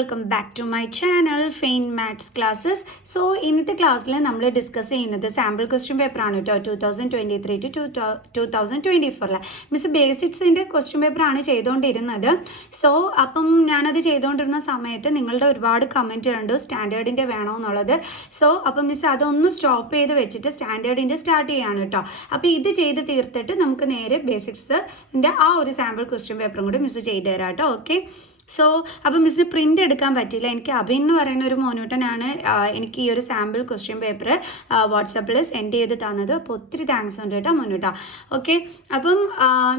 Welcome back to my channel fine maths classes. So ഇന്നത്തെ ക്ലാസ്സിൽ നമ്മൾ ഡിസ്കസ് ചെയ്യുന്നത് സാമ്പിൾ ക്വസ്റ്റ്യൻ പേപ്പറാണ് കേട്ടോ. 2023 to 2024 മിസ് ബേസിക്സിൻ്റെ ക്വസ്റ്റ്യൻ പേപ്പറാണ് ചെയ്തുകൊണ്ടിരുന്നത്. സോ അപ്പം ഞാനത് ചെയ്തുകൊണ്ടിരുന്ന സമയത്ത് നിങ്ങളുടെ ഒരുപാട് കമൻറ്റ് കണ്ടു സ്റ്റാൻഡേർഡിൻ്റെ വേണമെന്നുള്ളത്. സോ അപ്പം മിസ് അതൊന്ന് സ്റ്റോപ്പ് ചെയ്ത് വെച്ചിട്ട് സ്റ്റാൻഡേർഡിൻ്റെ സ്റ്റാർട്ട് ചെയ്യാണ് കേട്ടോ. അപ്പോൾ ഇത് ചെയ്ത് തീർത്തിട്ട് നമുക്ക് നേരെ ബേസിക്സിൻ്റെ ആ ഒരു സാമ്പിൾ ക്വസ്റ്റ്യൻ പേപ്പറും കൂടി മിസ് ചെയ്ത് തരാം കേട്ടോ. ഓക്കെ. സോ അപ്പോൾ മിസ്സിന് പ്രിൻ്റ് എടുക്കാൻ പറ്റില്ല. എനിക്ക് അഭിൻ എന്ന് പറയുന്ന ഒരു മോനൂട്ടനാണ് എനിക്ക് ഈ ഒരു സാമ്പിൾ ക്വസ്റ്റ്യൻ പേപ്പർ വാട്സാപ്പിൽ സെൻഡ് ചെയ്ത് തന്നത്. അപ്പോൾ ഒത്തിരി താങ്ക്സ് ഉണ്ട് കേട്ടോ മോനൂട്ടാ. ഓക്കെ. അപ്പം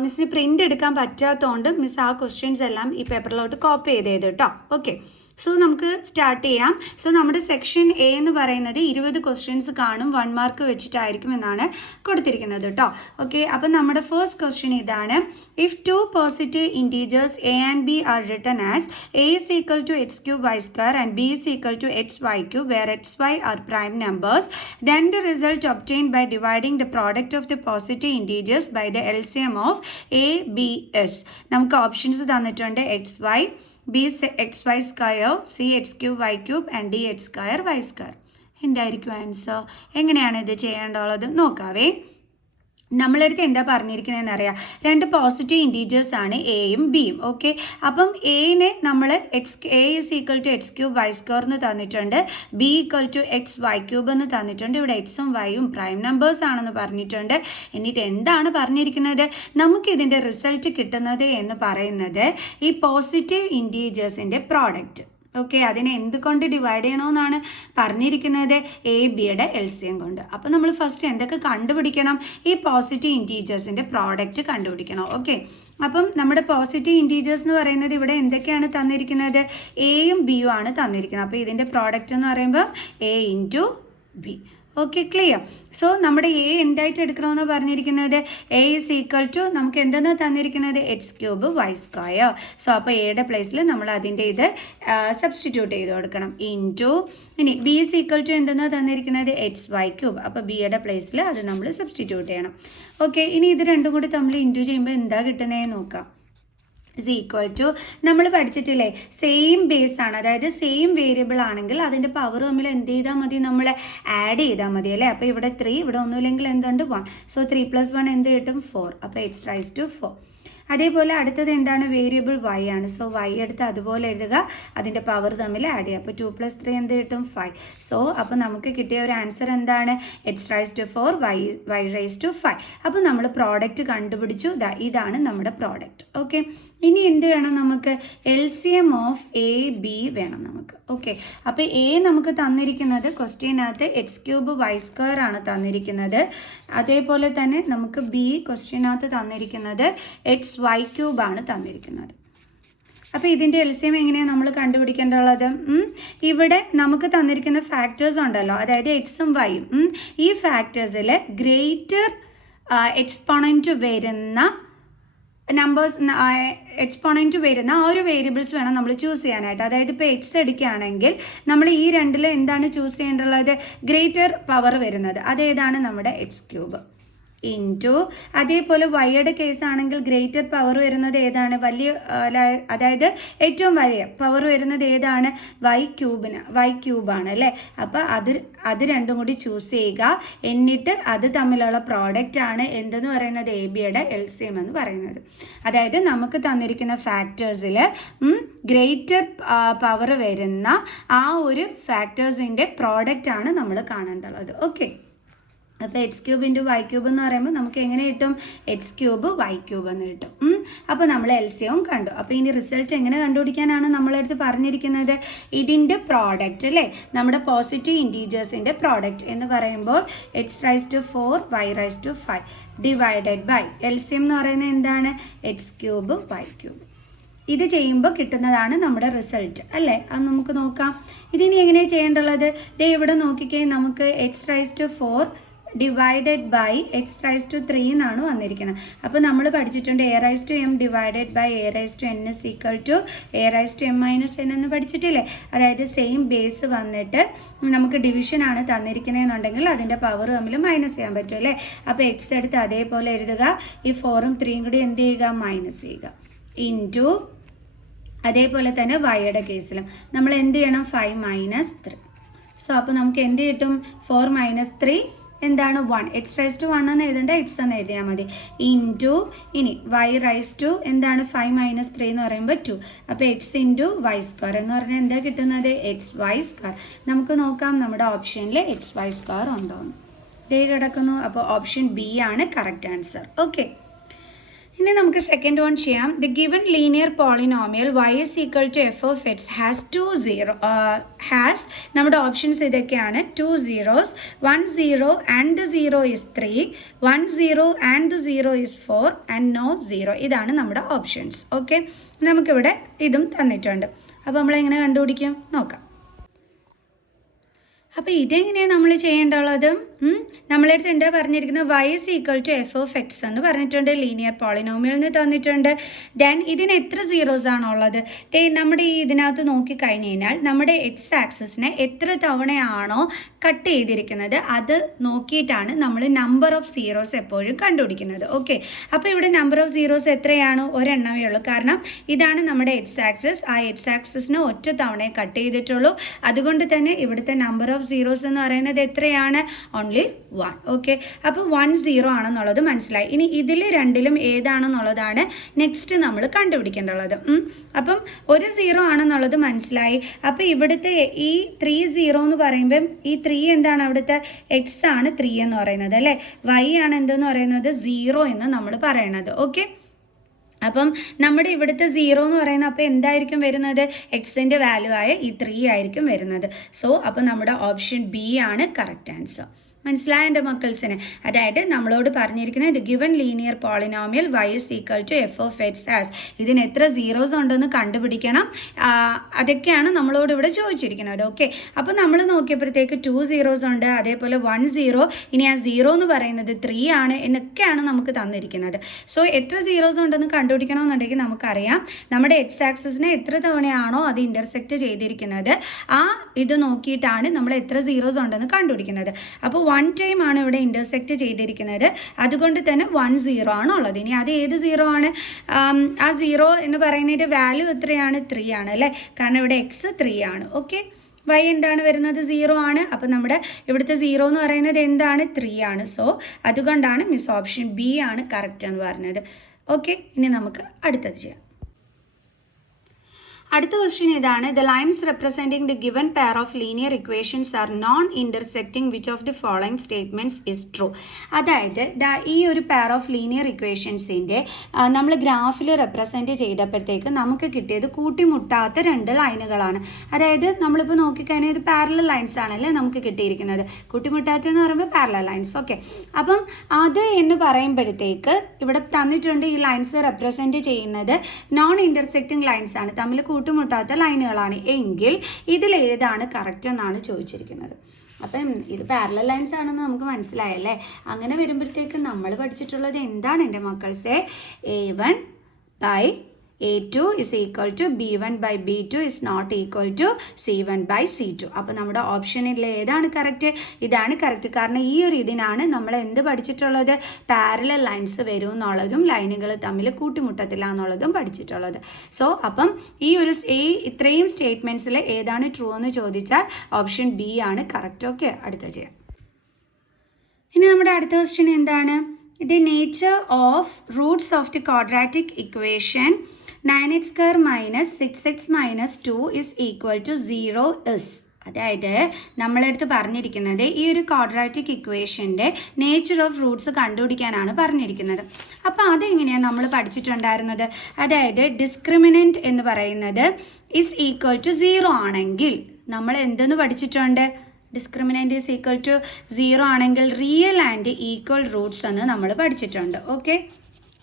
മിസ്സിന് പ്രിൻ്റ് എടുക്കാൻ പറ്റാത്തതുകൊണ്ട് മിസ് ആ ക്വസ്റ്റ്യൻസ് എല്ലാം ഈ പേപ്പറിലോട്ട് കോപ്പി ചെയ്ത് കേട്ടോ. ഓക്കെ. സോ നമുക്ക് സ്റ്റാർട്ട് ചെയ്യാം. സോ നമ്മുടെ സെക്ഷൻ എ എന്ന് പറയുന്നത് 20 ക്വസ്റ്റ്യൻസ് കാണും, 1 മാർക്ക് വെച്ചിട്ടായിരിക്കും എന്നാണ് കൊടുത്തിരിക്കുന്നത് കേട്ടോ. ഓക്കെ. അപ്പം നമ്മുടെ ഫസ്റ്റ് ക്വസ്റ്റ്യൻ ഇതാണ്. If 2 positive integers A and B R written as A is equal to x cube y square and b is equal to xy cube where xy are prime numbers, then the result obtained by dividing the product of the positive integers by the LCM of a, b, s. നമുക്ക് options തന്നിട്ടുണ്ട്. xy, b xy square, c x cube y cube and d x square y square. എന്തായിരിക്കും answer? എങ്ങനെയാണ് ഇത് ചെയ്യേണ്ടത് നോക്കാവേ. നമ്മളടുത്ത് എന്താ പറഞ്ഞിരിക്കുന്നതെന്ന് അറിയാം. 2 positive integers ആണ് എയും ബിയും. ഓക്കെ. അപ്പം എനെ നമ്മൾ a is equal to x cube y square എന്ന് തന്നിട്ടുണ്ട്, b equal to x y cube എന്ന് തന്നിട്ടുണ്ട്. ഇവിടെ എക്സും വൈയും പ്രൈം നമ്പേഴ്സ് ആണെന്ന് പറഞ്ഞിട്ടുണ്ട്. എന്നിട്ട് എന്താണ് പറഞ്ഞിരിക്കുന്നത്? നമുക്കിതിൻ്റെ റിസൾട്ട് കിട്ടുന്നത് എന്ന് പറയുന്നത് ഈ പോസിറ്റീവ് ഇൻറ്റീജേഴ്സിൻ്റെ പ്രോഡക്റ്റ്. ഓക്കെ. അതിനെ എന്തുകൊണ്ട് ഡിവൈഡ് ചെയ്യണമെന്നാണ് പറഞ്ഞിരിക്കുന്നത്? എ ബിയുടെ LCM കൊണ്ട്. അപ്പോൾ നമ്മൾ ഫസ്റ്റ് എന്തൊക്കെ കണ്ടുപിടിക്കണം? ഈ പോസിറ്റീവ് ഇൻറ്റീജേഴ്സിൻ്റെ പ്രോഡക്റ്റ് കണ്ടുപിടിക്കണം. ഓക്കെ. അപ്പം നമ്മുടെ പോസിറ്റീവ് ഇൻറ്റീജേഴ്സ് എന്ന് പറയുന്നത് ഇവിടെ എന്തൊക്കെയാണ് തന്നിരിക്കുന്നത്? എയും ബിയും ആണ് തന്നിരിക്കുന്നത്. അപ്പോൾ ഇതിൻ്റെ പ്രോഡക്റ്റ് എന്ന് പറയുമ്പോൾ A into B. Okay. Clear. So നമ്മുടെ എ എന്തായിട്ട് എടുക്കണമെന്ന് പറഞ്ഞിരിക്കുന്നത്? എ ഇസ് ഈക്വൽ ടു നമുക്ക് എന്തെന്ന് തന്നിരിക്കുന്നത്? X cube y square. So അപ്പോൾ എയുടെ പ്ലേസിൽ നമ്മൾ അതിൻ്റെ ഇത് സബ്സ്റ്റിറ്റ്യൂട്ട് ചെയ്ത് കൊടുക്കണം. ഇൻറ്റു ഇനി ബി ഇസ് ഈക്വൽ ടു എന്തെന്ന് തന്നിരിക്കുന്നത്? X y cube. അപ്പോൾ ബിയുടെ പ്ലേസിൽ അത് നമ്മൾ സബ്സ്റ്റിറ്റ്യൂട്ട് ചെയ്യണം. ഓക്കെ. ഇനി ഇത് രണ്ടും കൂടി നമ്മൾ ഇൻറ്റു ചെയ്യുമ്പോൾ എന്താ കിട്ടുന്നതെന്ന് നോക്കാം. ഇസ് ഈക്വൽ ടു നമ്മൾ പഠിച്ചിട്ടില്ലേ, സെയിം ബേസ് ആണ്, അതായത് സെയിം വേരിയബിൾ ആണെങ്കിൽ അതിൻ്റെ പവർ തമ്മിൽ എന്ത് ചെയ്താൽ മതി? നമ്മൾ ആഡ് ചെയ്താൽ മതി അല്ലേ. അപ്പോൾ ഇവിടെ 3, ഇവിടെ ഒന്നുമില്ലെങ്കിൽ എന്തുണ്ട്? 1. സോ 3 + 1 എന്ത് കിട്ടും? 4. അപ്പോൾ x⁻⁴. അതേപോലെ അടുത്തത് എന്താണ്? വേരിയബിൾ y ആണ്. സോ y എടുത്ത് അതുപോലെ എഴുതുക, അതിൻ്റെ പവർ തമ്മിൽ ആഡ് ചെയ്യുക. അപ്പോൾ 2 + 3 എന്ത് കിട്ടും? 5. സോ അപ്പോൾ നമുക്ക് കിട്ടിയ ഒരു ആൻസർ എന്താണ്? x⁻⁴ y⁻⁵. അപ്പോൾ നമ്മൾ പ്രോഡക്റ്റ് കണ്ടുപിടിച്ചു. ഇതാണ് നമ്മുടെ പ്രോഡക്റ്റ്. ഓക്കെ. ഇനി എന്ത് വേണം നമുക്ക്? LCM ഓഫ് എ ബി വേണം നമുക്ക്. ഓക്കെ. അപ്പോൾ എ നമുക്ക് തന്നിരിക്കുന്നത് ക്വസ്റ്റ്യനകത്ത് x³ y² ആണ് തന്നിരിക്കുന്നത്. അതേപോലെ തന്നെ നമുക്ക് ബി ക്വസ്റ്റ്യനകത്ത് തന്നിരിക്കുന്നത് xy³ ആണ് തന്നിരിക്കുന്നത്. അപ്പോൾ ഇതിൻ്റെ LCM എങ്ങനെയാണ് നമ്മൾ കണ്ടുപിടിക്കേണ്ടത്? ഇവിടെ നമുക്ക് തന്നിരിക്കുന്ന ഫാക്ടേഴ്സ് ഉണ്ടല്ലോ, അതായത് എക്സും വൈയും. ഈ ഫാക്ടേഴ്സിൽ ഗ്രേറ്റർ എക്സ്പോണൻറ്റ് വരുന്ന നമ്പേഴ്സ്, എക്സ്പോണൻറ്റ് വരുന്ന ആ ഒരു വേരിയബിൾസ് വേണം നമ്മൾ ചൂസ് ചെയ്യാനായിട്ട്. അതായത് ഇപ്പോൾ എക്സ് എടുക്കുകയാണെങ്കിൽ നമ്മൾ ഈ രണ്ടിൽ എന്താണ് ചൂസ് ചെയ്യേണ്ടത്? ഗ്രേറ്റർ പവർ വരുന്നത് അതേതാണ്? നമ്മുടെ x³ ഇൻറ്റു അതേപോലെ വൈയുടെ കേസ് ആണെങ്കിൽ ഗ്രേറ്റർ പവർ വരുന്നത് ഏതാണ്? വലിയ, അതായത് ഏറ്റവും വലിയ പവർ വരുന്നത് ഏതാണ്? y³ ആണ് അല്ലേ. അപ്പോൾ അത് രണ്ടും കൂടി ചൂസ് ചെയ്യുക. എന്നിട്ട് അത് തമ്മിലുള്ള പ്രോഡക്റ്റ് ആണ് എന്തെന്ന് പറയുന്നത്? എ ബിയുടെ LCM എന്ന് പറയുന്നത്. അതായത് നമുക്ക് തന്നിരിക്കുന്ന ഫാക്ടേഴ്സിൽ ഗ്രേറ്റർ പവർ വരുന്ന ആ ഒരു ഫാക്ടേഴ്സിൻ്റെ പ്രോഡക്റ്റ് ആണ് നമ്മൾ കാണേണ്ടത്. ഓക്കെ. അപ്പോൾ x³ × y³ എന്ന് പറയുമ്പോൾ നമുക്ക് എങ്ങനെ കിട്ടും? x³ y³ എന്ന് കിട്ടും. അപ്പോൾ നമ്മൾ LCM കണ്ടു. അപ്പോൾ ഇനി റിസൾട്ട് എങ്ങനെ കണ്ടുപിടിക്കാനാണ് നമ്മളടുത്ത് പറഞ്ഞിരിക്കുന്നത്? ഇതിൻ്റെ പ്രോഡക്റ്റ് അല്ലേ, നമ്മുടെ പോസിറ്റീവ് ഇൻറ്റീജേഴ്സിൻ്റെ പ്രോഡക്റ്റ് എന്ന് പറയുമ്പോൾ x⁻⁴ y⁻⁵ divided by LCM എന്ന് പറയുന്നത് എന്താണ്? x³ y³. ഇത് ചെയ്യുമ്പോൾ കിട്ടുന്നതാണ് നമ്മുടെ റിസൾട്ട് അല്ലേ. അത് നമുക്ക് നോക്കാം. ഇതിനി എങ്ങനെയാണ് ചെയ്യേണ്ടത്? ഇവിടെ നോക്കിക്കേ, നമുക്ക് x⁻⁴ ഡിവൈഡഡ് ബൈ x⁻³ എന്നാണ് വന്നിരിക്കുന്നത്. അപ്പോൾ നമ്മൾ പഠിച്ചിട്ടുണ്ട് a⁻m divided by a⁻n is equal to a⁻m-n എന്ന് പഠിച്ചിട്ടില്ലേ. അതായത് സെയിം ബേസ് വന്നിട്ട് നമുക്ക് ഡിവിഷൻ ആണ് തന്നിരിക്കുന്നതെന്നുണ്ടെങ്കിൽ അതിൻ്റെ പവർ തമ്മിൽ മൈനസ് ചെയ്യാൻ പറ്റും അല്ലേ. അപ്പോൾ എക്സ് എടുത്ത് അതേപോലെ എഴുതുക, ഈ 4ഉം 3ഉം കൂടി എന്ത് ചെയ്യുക? മൈനസ് ചെയ്യുക. ഇൻറ്റു അതേപോലെ തന്നെ വൈയുടെ കേസിലും നമ്മൾ എന്ത് ചെയ്യണം 5 മൈനസ് 3. സോ അപ്പോൾ നമുക്ക് എന്ത് കിട്ടും 4 മൈനസ് 3 എന്താണ് 1. എക്സ് റൈസ് ടു 1 എന്ന് എഴുതേണ്ട എക്സ് എന്ന് എഴുതിയാൽ മതി. ഇൻറ്റു ഇനി വൈ റൈസ് ടു എന്താണ് 5 മൈനസ് 3 എന്ന് പറയുമ്പോൾ 2. അപ്പോൾ എക്സ് ഇൻറ്റു വൈ സ്ക്വയർ എന്ന് പറഞ്ഞാൽ എന്താ കിട്ടുന്നത് എക്സ് വൈ സ്ക്വയർ. നമുക്ക് നോക്കാം നമ്മുടെ ഓപ്ഷനിൽ എക്സ് വൈ സ്ക്വയർ ഉണ്ടോ എന്ന്. ഡേ കിടക്കുന്നു. അപ്പോൾ ഓപ്ഷൻ ബി ആണ് കറക്റ്റ് ആൻസർ. ഓക്കെ, ഇനി നമുക്ക് സെക്കൻഡ് വൺ ചെയ്യാം. The given linear polynomial y is equal to f of x has നമ്മുടെ ഓപ്ഷൻസ് ഇതൊക്കെയാണ്. 2 zeros, 1 0 and the 0 is 3, 1 0 and the 0 is 4 and no 0. ഇതാണ് നമ്മുടെ ഓപ്ഷൻസ്. ഓക്കെ, നമുക്കിവിടെ ഇതും തന്നിട്ടുണ്ട്. അപ്പോൾ നമ്മളെങ്ങനെ കണ്ടുപിടിക്കും നോക്കാം. അപ്പോൾ ഇതെങ്ങനെയാണ് നമ്മൾ ചെയ്യേണ്ടുള്ളത്? നമ്മളെ അടുത്ത് എന്താ പറഞ്ഞിരിക്കുന്നത് y is equal to f of x എന്ന് പറഞ്ഞിട്ടുണ്ട്. ലീനിയർ പോളിനോമിയൽ എന്ന് തന്നിട്ടുണ്ട്. ദെൻ ഇതിന് എത്ര സീറോസ് ആണുള്ളത്? നമ്മുടെ ഈ ഇതിനകത്ത് നോക്കിക്കഴിഞ്ഞ് കഴിഞ്ഞാൽ നമ്മുടെ എക്സ് ആക്സിസിനെ എത്ര തവണയാണോ കട്ട് ചെയ്തിരിക്കുന്നത് അത് നോക്കിയിട്ടാണ് നമ്മൾ നമ്പർ ഓഫ് സീറോസ് എപ്പോഴും കണ്ടുപിടിക്കുന്നത്. ഓക്കെ, അപ്പോൾ ഇവിടെ നമ്പർ ഓഫ് സീറോസ് എത്രയാണ്? ഒരെണ്ണമേ ഉള്ളൂ. കാരണം ഇതാണ് നമ്മുടെ എക്സ് ആക്സിസ്. ആ എക്സ് ആക്സിസിനെ ഒറ്റ തവണയെ കട്ട് ചെയ്തിട്ടുള്ളൂ. അതുകൊണ്ട് തന്നെ ഇവിടുത്തെ നമ്പർ ഓഫ് സീറോസ് എന്ന് പറയുന്നത് എത്രയാണ്? ഓൺലി 1. ഓക്കെ, അപ്പോൾ 1 0 ആണെന്നുള്ളത് മനസ്സിലായി. ഇനി ഇതിൽ രണ്ടിലും ഏതാണെന്നുള്ളതാണ് നെക്സ്റ്റ് നമ്മൾ കണ്ടുപിടിക്കേണ്ടുള്ളത്. അപ്പം ഒരു 0 ആണെന്നുള്ളത് മനസ്സിലായി. അപ്പോൾ ഇവിടുത്തെ ഈ 3 0 എന്ന് പറയുമ്പം ഈ 3 എന്താണ്? അവിടുത്തെ എക്സ് ആണ് 3 എന്ന് പറയുന്നത് അല്ലേ. വൈ ആണ് എന്തെന്ന് പറയുന്നത് 0 എന്ന് നമ്മൾ പറയണത്. ഓക്കെ, അപ്പം നമ്മുടെ ഇവിടുത്തെ 0 എന്ന് പറയുന്നത് അപ്പോൾ എന്തായിരിക്കും വരുന്നത്? എക്സിൻ്റെ വാല്യൂ ആയ ഈ 3 ആയിരിക്കും വരുന്നത്. സോ അപ്പോൾ നമ്മുടെ ഓപ്ഷൻ ബി ആണ് കറക്റ്റ് ആൻസർ. മനസ്സിലായ എൻ്റെ മക്കൾസിന്? അതായത് നമ്മളോട് പറഞ്ഞിരിക്കുന്നത് given linear polynomial y is equal to f of x has. ഇതിന് എത്ര സീറോസ് ഉണ്ടെന്ന് കണ്ടുപിടിക്കണം. അതൊക്കെയാണ് നമ്മളോട് ഇവിടെ ചോദിച്ചിരിക്കുന്നത്. ഓക്കെ, അപ്പോൾ നമ്മൾ നോക്കിയപ്പോഴത്തേക്ക് 2 zeros ഉണ്ട്, അതേപോലെ 1 0, ഇനി ആ 0 എന്ന് പറയുന്നത് 3 ആണ് എന്നൊക്കെയാണ് നമുക്ക് തന്നിരിക്കുന്നത്. സോ എത്ര സീറോസ് ഉണ്ടെന്ന് കണ്ടുപിടിക്കണമെന്നുണ്ടെങ്കിൽ നമുക്കറിയാം നമ്മുടെ എക്സ് ആക്സിസിനെ എത്ര തവണയാണോ അത് ഇൻ്റർസെക്റ്റ് ചെയ്തിരിക്കുന്നത് ആ ഇത് നോക്കിയിട്ടാണ് നമ്മൾ എത്ര സീറോസ് ഉണ്ടെന്ന് കണ്ടുപിടിക്കുന്നത്. അപ്പോൾ 1 ടൈം ആണ് ഇവിടെ ഇൻ്റർസെക്റ്റ് ചെയ്തിരിക്കുന്നത്. അതുകൊണ്ട് തന്നെ 1 0 ആണ് ഉള്ളത്. ഇനി അത് ഏത് 0 ആണ്? ആ 0 എന്ന് പറയുന്നതിൻ്റെ വാല്യൂ എത്രയാണ്? 3 ആണ് അല്ലേ. കാരണം ഇവിടെ എക്സ് 3 ആണ്. ഓക്കെ, വൈ എന്താണ് വരുന്നത്? 0 ആണ്. അപ്പോൾ നമ്മുടെ ഇവിടുത്തെ 0 എന്ന് പറയുന്നത് എന്താണ്? 3 ആണ്. സോ അതുകൊണ്ടാണ് മിസ് ഓപ്ഷൻ ബി ആണ് കറക്റ്റ് എന്ന് പറഞ്ഞത്. ഓക്കെ, ഇനി നമുക്ക് അടുത്തത് ചെയ്യാം. അടുത്ത ക്വസ്റ്റ്യൻ ഇതാണ്. The lines representing the given pair of linear equations R non intersecting which of the following statements is true. അതായത് ഈ ഒരു പെയർ ഓഫ് ലീനിയർ ഇക്വേഷൻസിൻ്റെ നമ്മൾ ഗ്രാഫിൽ റെപ്രസെൻറ്റ് ചെയ്തപ്പോഴത്തേക്ക് നമുക്ക് കിട്ടിയത് കൂട്ടിമുട്ടാത്ത 2 ലൈനുകളാണ്. അതായത് നമ്മളിപ്പോൾ നോക്കിക്കഴിഞ്ഞാൽ ഇത് പാരലൽ ലൈൻസ് ആണല്ലേ നമുക്ക് കിട്ടിയിരിക്കുന്നത്. കൂട്ടിമുട്ടാത്തതെന്ന് പറയുമ്പോൾ പാരലൽ ലൈൻസ്. ഓക്കെ, അപ്പം അത് എന്ന് പറയുമ്പോഴത്തേക്ക് ഇവിടെ തന്നിട്ടുണ്ട് ഈ ലൈൻസ് റെപ്രസെൻറ്റ് ചെയ്യുന്നത് നോൺ ഇൻ്റർസെക്റ്റിംഗ് ലൈൻസ് ആണ്, തമ്മിൽ കൂട്ടുമുട്ടാത്ത ലൈനുകളാണ്. എങ്കിൽ ഇതിലേതാണ് കറക്റ്റ് എന്നാണ് ചോദിച്ചിരിക്കുന്നത്. അപ്പം ഇത് പാരലൽ ലൈൻസ് ആണെന്ന് നമുക്ക് മനസ്സിലായല്ലേ. അങ്ങനെ വരുമ്പോഴത്തേക്ക് നമ്മൾ പഠിച്ചിട്ടുള്ളത് എന്താണ് എൻ്റെ മക്കൾസെ? A1 by A2 is equal to B1 by B2 is not equal to C1 by C2. അപ്പോൾ നമ്മുടെ ഓപ്ഷനിൽ ഏതാണ് കറക്റ്റ്? ഇതാണ് കറക്റ്റ്. കാരണം ഈ ഒരു ഇതിനാണ് നമ്മൾ എന്ത് പഠിച്ചിട്ടുള്ളത്? പാരലൽ ലൈൻസ് വരും എന്നുള്ളതും ലൈനുകൾ തമ്മിൽ കൂട്ടിമുട്ടത്തില്ല എന്നുള്ളതും പഠിച്ചിട്ടുള്ളത്. സോ അപ്പം ഇത്രയും സ്റ്റേറ്റ്മെൻറ്റ്സിൽ ഏതാണ് ട്രൂ എന്ന് ചോദിച്ചാൽ ഓപ്ഷൻ ബി ആണ് കറക്റ്റ്. ഓക്കെ, അടുത്ത ചെയ്യാം. ഇനി നമ്മുടെ അടുത്ത ക്വസ്റ്റ്യൻ എന്താണ്? The nature of roots of the quadratic equation 9x square minus 6x minus 2 is equal to 0 is. അതായത് നമ്മളടുത്ത് പറഞ്ഞിരിക്കുന്നത് ഈ ഒരു ക്വാഡ്രാറ്റിക് ഇക്വേഷൻ്റെ നേച്ചർ ഓഫ് റൂട്ട്സ് കണ്ടുപിടിക്കാനാണ് പറഞ്ഞിരിക്കുന്നത്. അപ്പോൾ അതെങ്ങനെയാണ് നമ്മൾ പഠിച്ചിട്ടുണ്ടായിരുന്നത്? അതായത് ഡിസ്ക്രിമിനൻറ്റ് എന്ന് പറയുന്നത് ഇസ് ഈക്വൽ ടു 0 ആണെങ്കിൽ നമ്മൾ എന്തെന്ന് പഠിച്ചിട്ടുണ്ട്? ഡിസ്ക്രിമിനൻറ്റ് ഈസ് ഈക്വൽ ടു 0 ആണെങ്കിൽ റിയൽ ആൻഡ് ഈക്വൽ റൂട്ട്സ് എന്ന് നമ്മൾ പഠിച്ചിട്ടുണ്ട്. ഓക്കെ,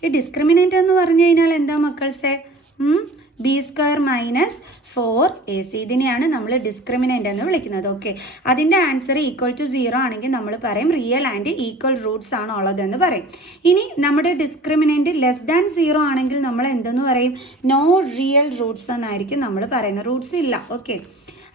ഈ ഡിസ്ക്രിമിനൻറ്റ് എന്ന് പറഞ്ഞു കഴിഞ്ഞാൽ എന്താ മക്കൾസെ? ബി സ്ക്വയർ മൈനസ് 4ac ഇതിനെയാണ് നമ്മൾ ഡിസ്ക്രിമിനൻ്റ് എന്ന് വിളിക്കുന്നത്. ഓക്കെ, അതിൻ്റെ ആൻസർ ഈക്വൽ ടു 0 ആണെങ്കിൽ നമ്മൾ പറയും റിയൽ ആൻഡ് ഈക്വൽ റൂട്ട്സ് ആണ് ഉള്ളതെന്ന് പറയും. ഇനി നമ്മുടെ ഡിസ്ക്രിമിനൻ്റ് ലെസ് ദാൻ 0 ആണെങ്കിൽ നമ്മൾ എന്തെന്ന് പറയും? നോ റിയൽ റൂട്ട്സ് എന്നായിരിക്കും നമ്മൾ പറയുന്നത്. റൂട്ട്സ് ഇല്ല. ഓക്കെ,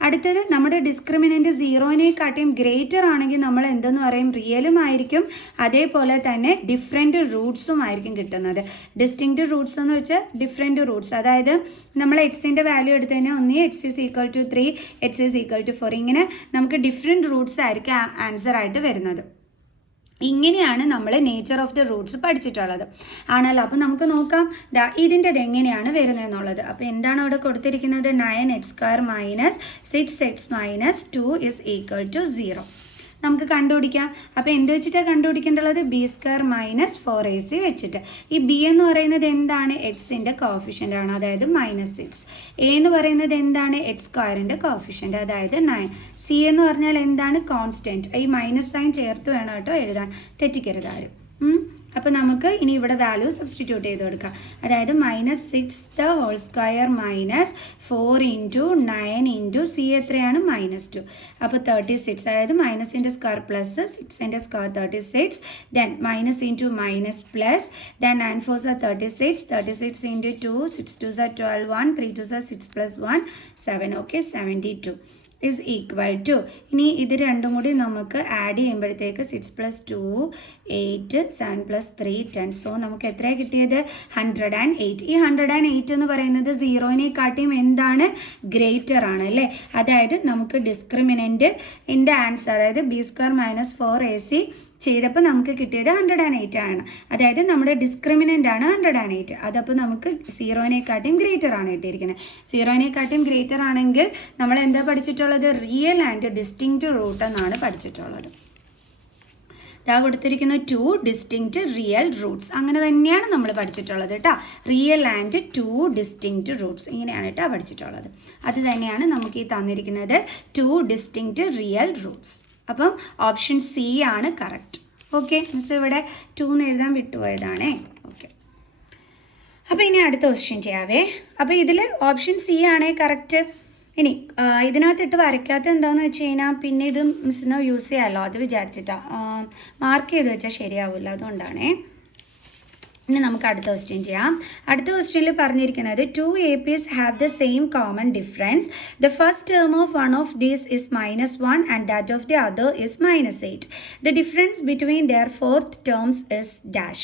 അടുത്തത് നമ്മുടെ ഡിസ്ക്രിമിനൻ്റ് സീറോയിനെക്കാട്ടിയും ഗ്രേറ്റർ ആണെങ്കിൽ നമ്മൾ എന്തെന്ന് പറയും, റിയലും ആയിരിക്കും, അതേപോലെ തന്നെ ഡിഫറെൻറ്റ് റൂട്ട്സും ആയിരിക്കും കിട്ടുന്നത്. ഡിസ്റ്റിങ്ക്റ്റ് റൂട്ട്സ് എന്ന് വെച്ചാൽ ഡിഫറെൻറ്റ് റൂട്ട്സ്, അതായത് നമ്മൾ എക്സിൻ്റെ വാല്യൂ എടുത്ത് കഴിഞ്ഞാൽ ഒന്നീ x is equal to 3, x is equal to 4, ഇങ്ങനെ നമുക്ക് ഡിഫറെൻറ്റ് റൂട്ട്സ് ആയിരിക്കും ആൻസർ ആയിട്ട് വരുന്നത്. ഇങ്ങനെയാണ് നമ്മൾ നേച്ചർ ഓഫ് ദി റൂട്ട്സ് പഠിച്ചിട്ടുള്ളത് ആണല്ലോ. അപ്പോൾ നമുക്ക് നോക്കാം ഇതിൻ്റെത് എങ്ങനെയാണ് വരുന്നതെന്നുള്ളത്. അപ്പോൾ എന്താണ് അവിടെ കൊടുത്തിരിക്കുന്നത്, 9x² minus 6x minus 2 is equal to 0 നമുക്ക് കണ്ടുപിടിക്കാം. അപ്പോൾ എന്ത് വെച്ചിട്ടാണ് കണ്ടുപിടിക്കേണ്ടത്, b² മൈനസ് 4ac വെച്ചിട്ട്. ഈ b എന്ന് പറയുന്നത് എന്താണ്, എക്സിൻ്റെ കോഫിഷ്യൻ്റ് ആണ്, അതായത് -6. a എന്ന് പറയുന്നത് എന്താണ്, x²ൻ്റെ കോഫിഷ്യൻ്റ്, അതായത് 9. c എന്ന് പറഞ്ഞാൽ എന്താണ്, കോൺസ്റ്റൻറ്റ്. ഈ മൈനസ് സൈൻ ചേർത്ത് വേണം കേട്ടോ എഴുതാൻ, തെറ്റിക്കരുത് ആരും. അപ്പോൾ നമുക്ക് ഇനി ഇവിടെ വാല്യൂ സബ്സ്റ്റിറ്റ്യൂട്ട് ചെയ്ത് കൊടുക്കാം. അതായത് -6² മൈനസ് 4 ഇൻറ്റു 9 ഇൻറ്റു c എത്രയാണ്, -2. അപ്പോൾ 36, അതായത് മൈനസിൻ്റെ സ്ക്വയർ പ്ലസ് 6ൻ്റെ square 36, then minus into minus plus, then 9 4s are 36, 36 into 2, 6 2s are 12, 1 3 2s are 6 plus 1 7, okay 72 is equal to, ഇനി ഇത് രണ്ടും കൂടി നമുക്ക് ആഡ് ചെയ്യുമ്പോഴത്തേക്ക് 6 plus 2 8, 7 plus 3 10. സോ നമുക്ക് എത്രയാണ് കിട്ടിയത്, 108. ഈ 108 എന്ന് പറയുന്നത് സീറോയിനെക്കാട്ടിയും എന്താണ്, ഗ്രേറ്റർ ആണ് അല്ലേ. അതായത് നമുക്ക് ഡിസ്ക്രിമിനൻ്റ് ഇൻ്റെ ആൻസർ, അതായത് b² മൈനസ് 4ac ചെയ്തപ്പോൾ നമുക്ക് കിട്ടിയത് 108 ആണ്. അതായത് നമ്മുടെ ഡിസ്ക്രിമിനൻ്റ് ആണ് 108. അതപ്പോൾ നമുക്ക് സീറോയിനെക്കാട്ടിയും ഗ്രേറ്റർ ആണ് കിട്ടിയിരിക്കുന്നത്. സീറോയിനെക്കാട്ടിയും ഗ്രേറ്റർ ആണെങ്കിൽ നമ്മൾ എന്താ പഠിച്ചിട്ടുള്ളത്, റിയൽ ആൻഡ് ഡിസ്റ്റിങ്ക്റ്റ് റൂട്ട് എന്നാണ് പഠിച്ചിട്ടുള്ളത്. ഇതാ കൊടുത്തിരിക്കുന്ന 2 ഡിസ്റ്റിങ്ക്റ്റ് റിയൽ റൂട്ട്സ്, അങ്ങനെ തന്നെയാണ് നമ്മൾ പഠിച്ചിട്ടുള്ളത് കേട്ടോ. റിയൽ ആൻഡ് 2 ഡിസ്റ്റിങ്ക്റ്റ് റൂട്ട്സ് ഇങ്ങനെയാണ് കേട്ടോ പഠിച്ചിട്ടുള്ളത്. അത് തന്നെയാണ് നമുക്ക് ഈ തന്നിരിക്കുന്നത് 2 ഡിസ്റ്റിങ്ക്റ്റ് റിയൽ റൂട്ട്സ്. അപ്പം ഓപ്ഷൻ സി ആണ് കറക്റ്റ്. ഓക്കെ, മിസ് ഇവിടെ 2 എന്ന് എഴുതാൻ വിട്ടുപോയതാണേ. ഓക്കെ, അപ്പോൾ ഇനി അടുത്ത ക്വസ്റ്റ്യൻ ചെയ്യാവേ. അപ്പോൾ ഇതിൽ ഓപ്ഷൻ സി ആണേ കറക്റ്റ്. ഇനി ഇതിനകത്തിട്ട് വരയ്ക്കാത്ത എന്താണെന്ന് വെച്ച് കഴിഞ്ഞാൽ പിന്നെ ഇത് മിസ്സിന് യൂസ് ചെയ്യാമല്ലോ, അത് വിചാരിച്ചിട്ടാണ് മാർക്ക് ചെയ്ത് വെച്ചാൽ ശരിയാവില്ല, അതുകൊണ്ടാണേ. ഇനി നമുക്ക് അടുത്ത ക്വസ്റ്റ്യൻ ചെയ്യാം. അടുത്ത ക്വസ്റ്റ്യനിൽ പറഞ്ഞിരിക്കുന്നത് 2 APs have the same common difference. The first term of one of these is -1 and that of the other is -8. The difference between their fourth terms is dash.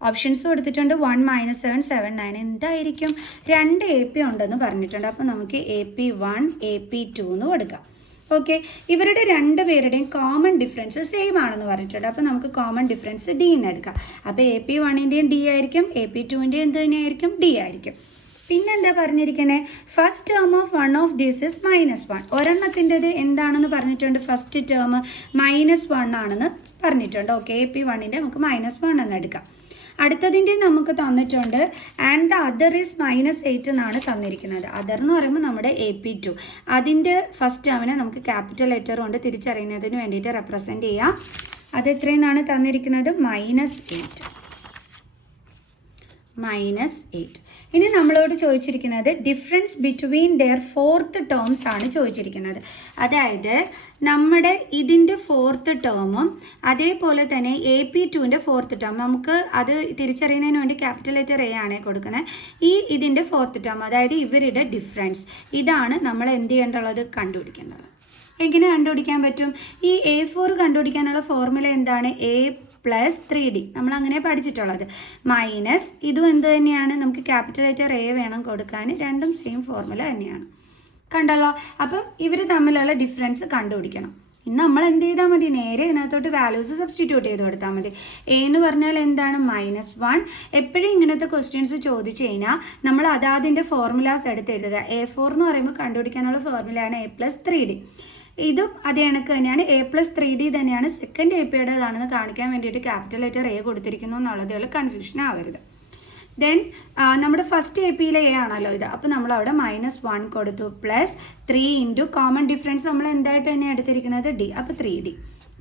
Options കൊടുത്തിട്ടുണ്ട് 1 -7 7 9. എന്തായിരിക്കും, 2 AP ഉണ്ടെന്ന് പറഞ്ഞിട്ടുണ്ട്. അപ്പോൾ നമുക്ക് AP1 AP2 എന്ന് കൊടുക്കാം. Okay, ഇവരുടെ രണ്ടുപേരുടെയും കോമൺ ഡിഫറൻസ് സെയിം ആണെന്ന് പറഞ്ഞിട്ടുണ്ട്. അപ്പോൾ നമുക്ക് കോമൺ ഡിഫറൻസ് ഡി എന്ന് എടുക്കാം. അപ്പോൾ AP1ൻ്റെയും ഡി ആയിരിക്കും, AP2ൻ്റെയും എന്ത് തന്നെയായിരിക്കും, ഡി ആയിരിക്കും. പിന്നെന്താ പറഞ്ഞിരിക്കുന്നത്, first term of one of these is -1. ഒരെണ്ണത്തിൻ്റെത് എന്താണെന്ന് പറഞ്ഞിട്ടുണ്ട്, ഫസ്റ്റ് ടേം -1 ആണെന്ന് പറഞ്ഞിട്ടുണ്ട്. ഓക്കെ, AP1ൻ്റെ നമുക്ക് -1 എന്ന് എടുക്കാം. അടുത്തതിൻ്റെ നമുക്ക് തന്നിട്ടുണ്ട് ആൻഡ് ദ അതർ ഈസ് -8 എന്നാണ് തന്നിരിക്കുന്നത്. അതർ എന്ന് പറയുമ്പോൾ നമ്മുടെ AP2, അതിൻ്റെ ഫസ്റ്റ് ടേമിനെ നമുക്ക് ക്യാപിറ്റൽ ലെറ്റർ കൊണ്ട് തിരിച്ചറിയുന്നതിന് വേണ്ടിയിട്ട് റെപ്രസെൻറ്റ് ചെയ്യാം. അത് എത്രയെന്നാണ് തന്നിരിക്കുന്നത്, -8. ഇനി നമ്മളോട് ചോദിച്ചിരിക്കുന്നത് difference between their fourth terms ആണ് ചോദിച്ചിരിക്കുന്നത്. അതായത് നമ്മുടെ ഇതിൻ്റെ ഫോർത്ത് ടേമും അതേപോലെ തന്നെ AP2ൻ്റെ ഫോർത്ത് ടേം, നമുക്ക് അത് തിരിച്ചറിയുന്നതിന് വേണ്ടി ക്യാപിറ്റൽ ലെറ്റർ A ആണ് കൊടുക്കുന്നത്. ഇതിൻ്റെ ഫോർത്ത് ടേം, അതായത് ഇവരുടെ ഡിഫറൻസ്, ഇതാണ് നമ്മൾ എന്ത് ചെയ്യേണ്ടത്, കണ്ടുപിടിക്കേണ്ടത്. എങ്ങനെ കണ്ടുപിടിക്കാൻ പറ്റും, ഈ A4 കണ്ടുപിടിക്കാനുള്ള ഫോർമുല എന്താണ്, A+3D, നമ്മൾ അങ്ങനെ പഠിച്ചിട്ടുള്ളത്. മൈനസ് ഇതും എന്ത് തന്നെയാണ്, നമുക്ക് ക്യാപിറ്റൽ ലെറ്റർ A വേണം കൊടുക്കാൻ, രണ്ടും സെയിം ഫോർമുല തന്നെയാണ്. കണ്ടല്ലോ. അപ്പം ഇവർ തമ്മിലുള്ള ഡിഫറൻസ് കണ്ടുപിടിക്കണം. ഇന്ന് നമ്മൾ എന്ത് ചെയ്താൽ മതി, നേരെ ഇതിനകത്തോട്ട് വാല്യൂസ് സബ്സ്റ്റിറ്റ്യൂട്ട് ചെയ്ത് കൊടുത്താൽ മതി. A എന്ന് പറഞ്ഞാൽ എന്താണ്, -1. എപ്പോഴും ഇങ്ങനത്തെ ക്വസ്റ്റ്യൻസ് ചോദിച്ചു കഴിഞ്ഞാൽ നമ്മൾ അതാതിൻ്റെ ഫോർമുലാസ് എടുത്ത് എഴുതുക. A4 എന്ന് പറയുമ്പോൾ കണ്ടുപിടിക്കാനുള്ള ഫോർമുലയാണ് A+3D. ഇതും അതേ കണക്ക് തന്നെയാണ്, A+3D തന്നെയാണ്. സെക്കൻഡ് APയുടേതാണെന്ന് കാണിക്കാൻ വേണ്ടിയിട്ട് ക്യാപിറ്റൽ ലെറ്റർ A കൊടുത്തിരിക്കുന്നു എന്നുള്ളതേ കൺഫ്യൂഷൻ ആവരുത്. ദെൻ നമ്മുടെ ഫസ്റ്റ് APയിലെ A ആണല്ലോ ഇത്, അപ്പോൾ നമ്മളവിടെ -1 കൊടുത്തു, +3 ഇൻറ്റു കോമൺ ഡിഫറൻസ് നമ്മൾ എന്തായിട്ട് തന്നെ എടുത്തിരിക്കുന്നത്, D, അപ്പോൾ 3D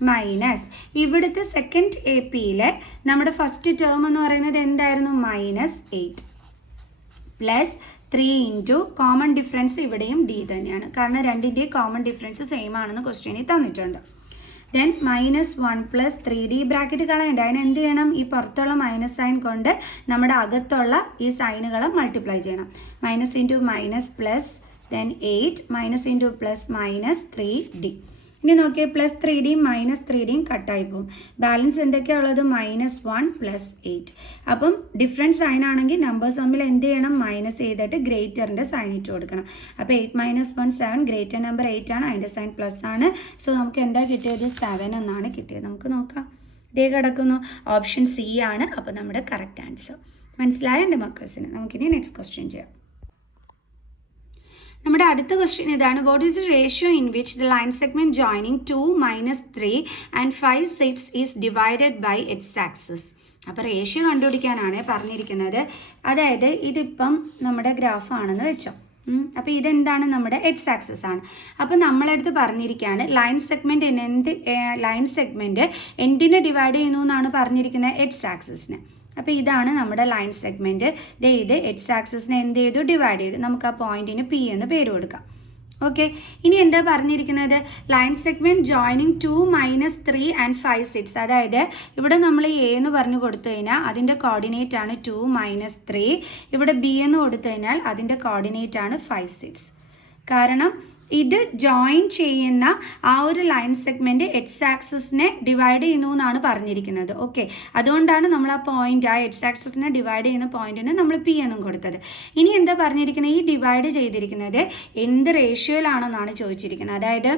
മൈനസ് ഇവിടുത്തെ സെക്കൻഡ് APയിലെ നമ്മുടെ ഫസ്റ്റ് ടേം എന്ന് പറയുന്നത് എന്തായിരുന്നു, -8 +3 ഇൻറ്റു കോമൺ ഡിഫറൻസ് ഇവിടെയും D തന്നെയാണ്, കാരണം രണ്ടിൻ്റെയും കോമൺ ഡിഫറൻസ് സെയിം ആണെന്ന് ക്വസ്റ്റ്യനിൽ തന്നിട്ടുണ്ട്. ദെൻ -1 + 3D ബ്രാക്കറ്റ് കളയണ്ട, അതിന് എന്ത് ചെയ്യണം, ഈ പുറത്തുള്ള മൈനസ് സൈൻ കൊണ്ട് നമ്മുടെ അകത്തുള്ള ഈ സൈനുകളെ മൾട്ടിപ്ലൈ ചെയ്യണം. -× -+, then 8 minus into plus minus 3d. ഇനി നോക്കിയാൽ പ്ലസ് 3d മൈനസ് 3d കട്ടായി പോകും. ബാലൻസ് എന്തൊക്കെയാണ് ഉള്ളത്? -1 പ്ലസ് 8. അപ്പം ഡിഫറൻറ്റ് സൈൻ ആണെങ്കിൽ നമ്പേഴ്സ് തമ്മിൽ എന്ത് ചെയ്യണം? മൈനസ് ചെയ്തിട്ട് ഗ്രേറ്ററിൻ്റെ സൈൻ ഇട്ട് കൊടുക്കണം. അപ്പോൾ 8 - 1 7, ഗ്രേറ്റർ നമ്പർ 8 ആണ്, അതിൻ്റെ സൈൻ പ്ലസ് ആണ്. സോ നമുക്ക് എന്താ കിട്ടിയത്? 7 എന്നാണ് കിട്ടിയത്. നമുക്ക് നോക്കാം. ഇതേ കിടക്കുന്നു. ഓപ്ഷൻ സി ആണ് അപ്പോൾ നമ്മുടെ കറക്റ്റ് ആൻസർ. മനസ്സിലായ എൻ്റെ മക്കൾസിന്? നമുക്കിനി നെക്സ്റ്റ് ക്വസ്റ്റ്യൻ ചെയ്യാം. നമ്മുടെ അടുത്ത ക്വസ്റ്റ്യൻ ഇതാണ്. What is the ratio in which the line segment joining 2 - 3 and 5 6 is divided by x axis. അപ്പോൾ റേഷ്യോ കണ്ടുപിടിക്കാനാണ് പറഞ്ഞിരിക്കുന്നത്. അതായത് ഇതിപ്പം നമ്മുടെ ഗ്രാഫാണെന്ന് വെച്ചോ. അപ്പോൾ ഇതെന്താണ്? നമ്മുടെ എക്സ് ആക്സിസ് ആണ്. അപ്പോൾ നമ്മളടുത്ത് പറഞ്ഞിരിക്കുകയാണ് ലൈൻ സെഗ്മെൻറ്റ് എന്തിനെ ഡിവൈഡ് ചെയ്യുന്നു എന്നാണ് പറഞ്ഞിരിക്കുന്നത്? എക്സ് ആക്സിസിനെ. അപ്പോൾ ഇതാണ് നമ്മുടെ ലൈൻ സെഗ്മെൻറ്റ്. ഇത് എക്സ് ആക്സിസിനെ എന്ത് ചെയ്തു? ഡിവൈഡ് ചെയ്തു. നമുക്ക് ആ പോയിന്റിന് പി എന്ന് പേര് കൊടുക്കാം. ഓക്കെ, ഇനി എന്താ പറഞ്ഞിരിക്കുന്നത്? Line segment joining 2 - 3 and 5 6. അതായത് ഇവിടെ നമ്മൾ എ എന്ന് പറഞ്ഞു കൊടുത്തു കഴിഞ്ഞാൽ അതിൻ്റെ കോർഡിനേറ്റ് ആണ് 2 - 3. ഇവിടെ ബി എന്ന് കൊടുത്തു കഴിഞ്ഞാൽ അതിൻ്റെ കോർഡിനേറ്റ് ആണ് 5 6. കാരണം ഇത് ജോയിൻ ചെയ്യുന്ന ആ ഒരു ലൈൻ സെഗ്മെൻറ്റ് എക്സ് ആക്സിസിനെ ഡിവൈഡ് ചെയ്യുന്നു എന്നാണ് പറഞ്ഞിരിക്കുന്നത്. ഓക്കെ, അതുകൊണ്ടാണ് നമ്മൾ ആ പോയിന്റ്, ആ എക്സ് ആക്സിസിനെ ഡിവൈഡ് ചെയ്യുന്ന പോയിന്റിന് നമ്മൾ പി എന്നും കൊടുത്തത്. ഇനി എന്താ പറഞ്ഞിരിക്കുന്നത്? ഈ ഡിവൈഡ് ചെയ്തിരിക്കുന്നത് എന്ത് റേഷ്യോയിലാണെന്നാണ് ചോദിച്ചിരിക്കുന്നത്. അതായത്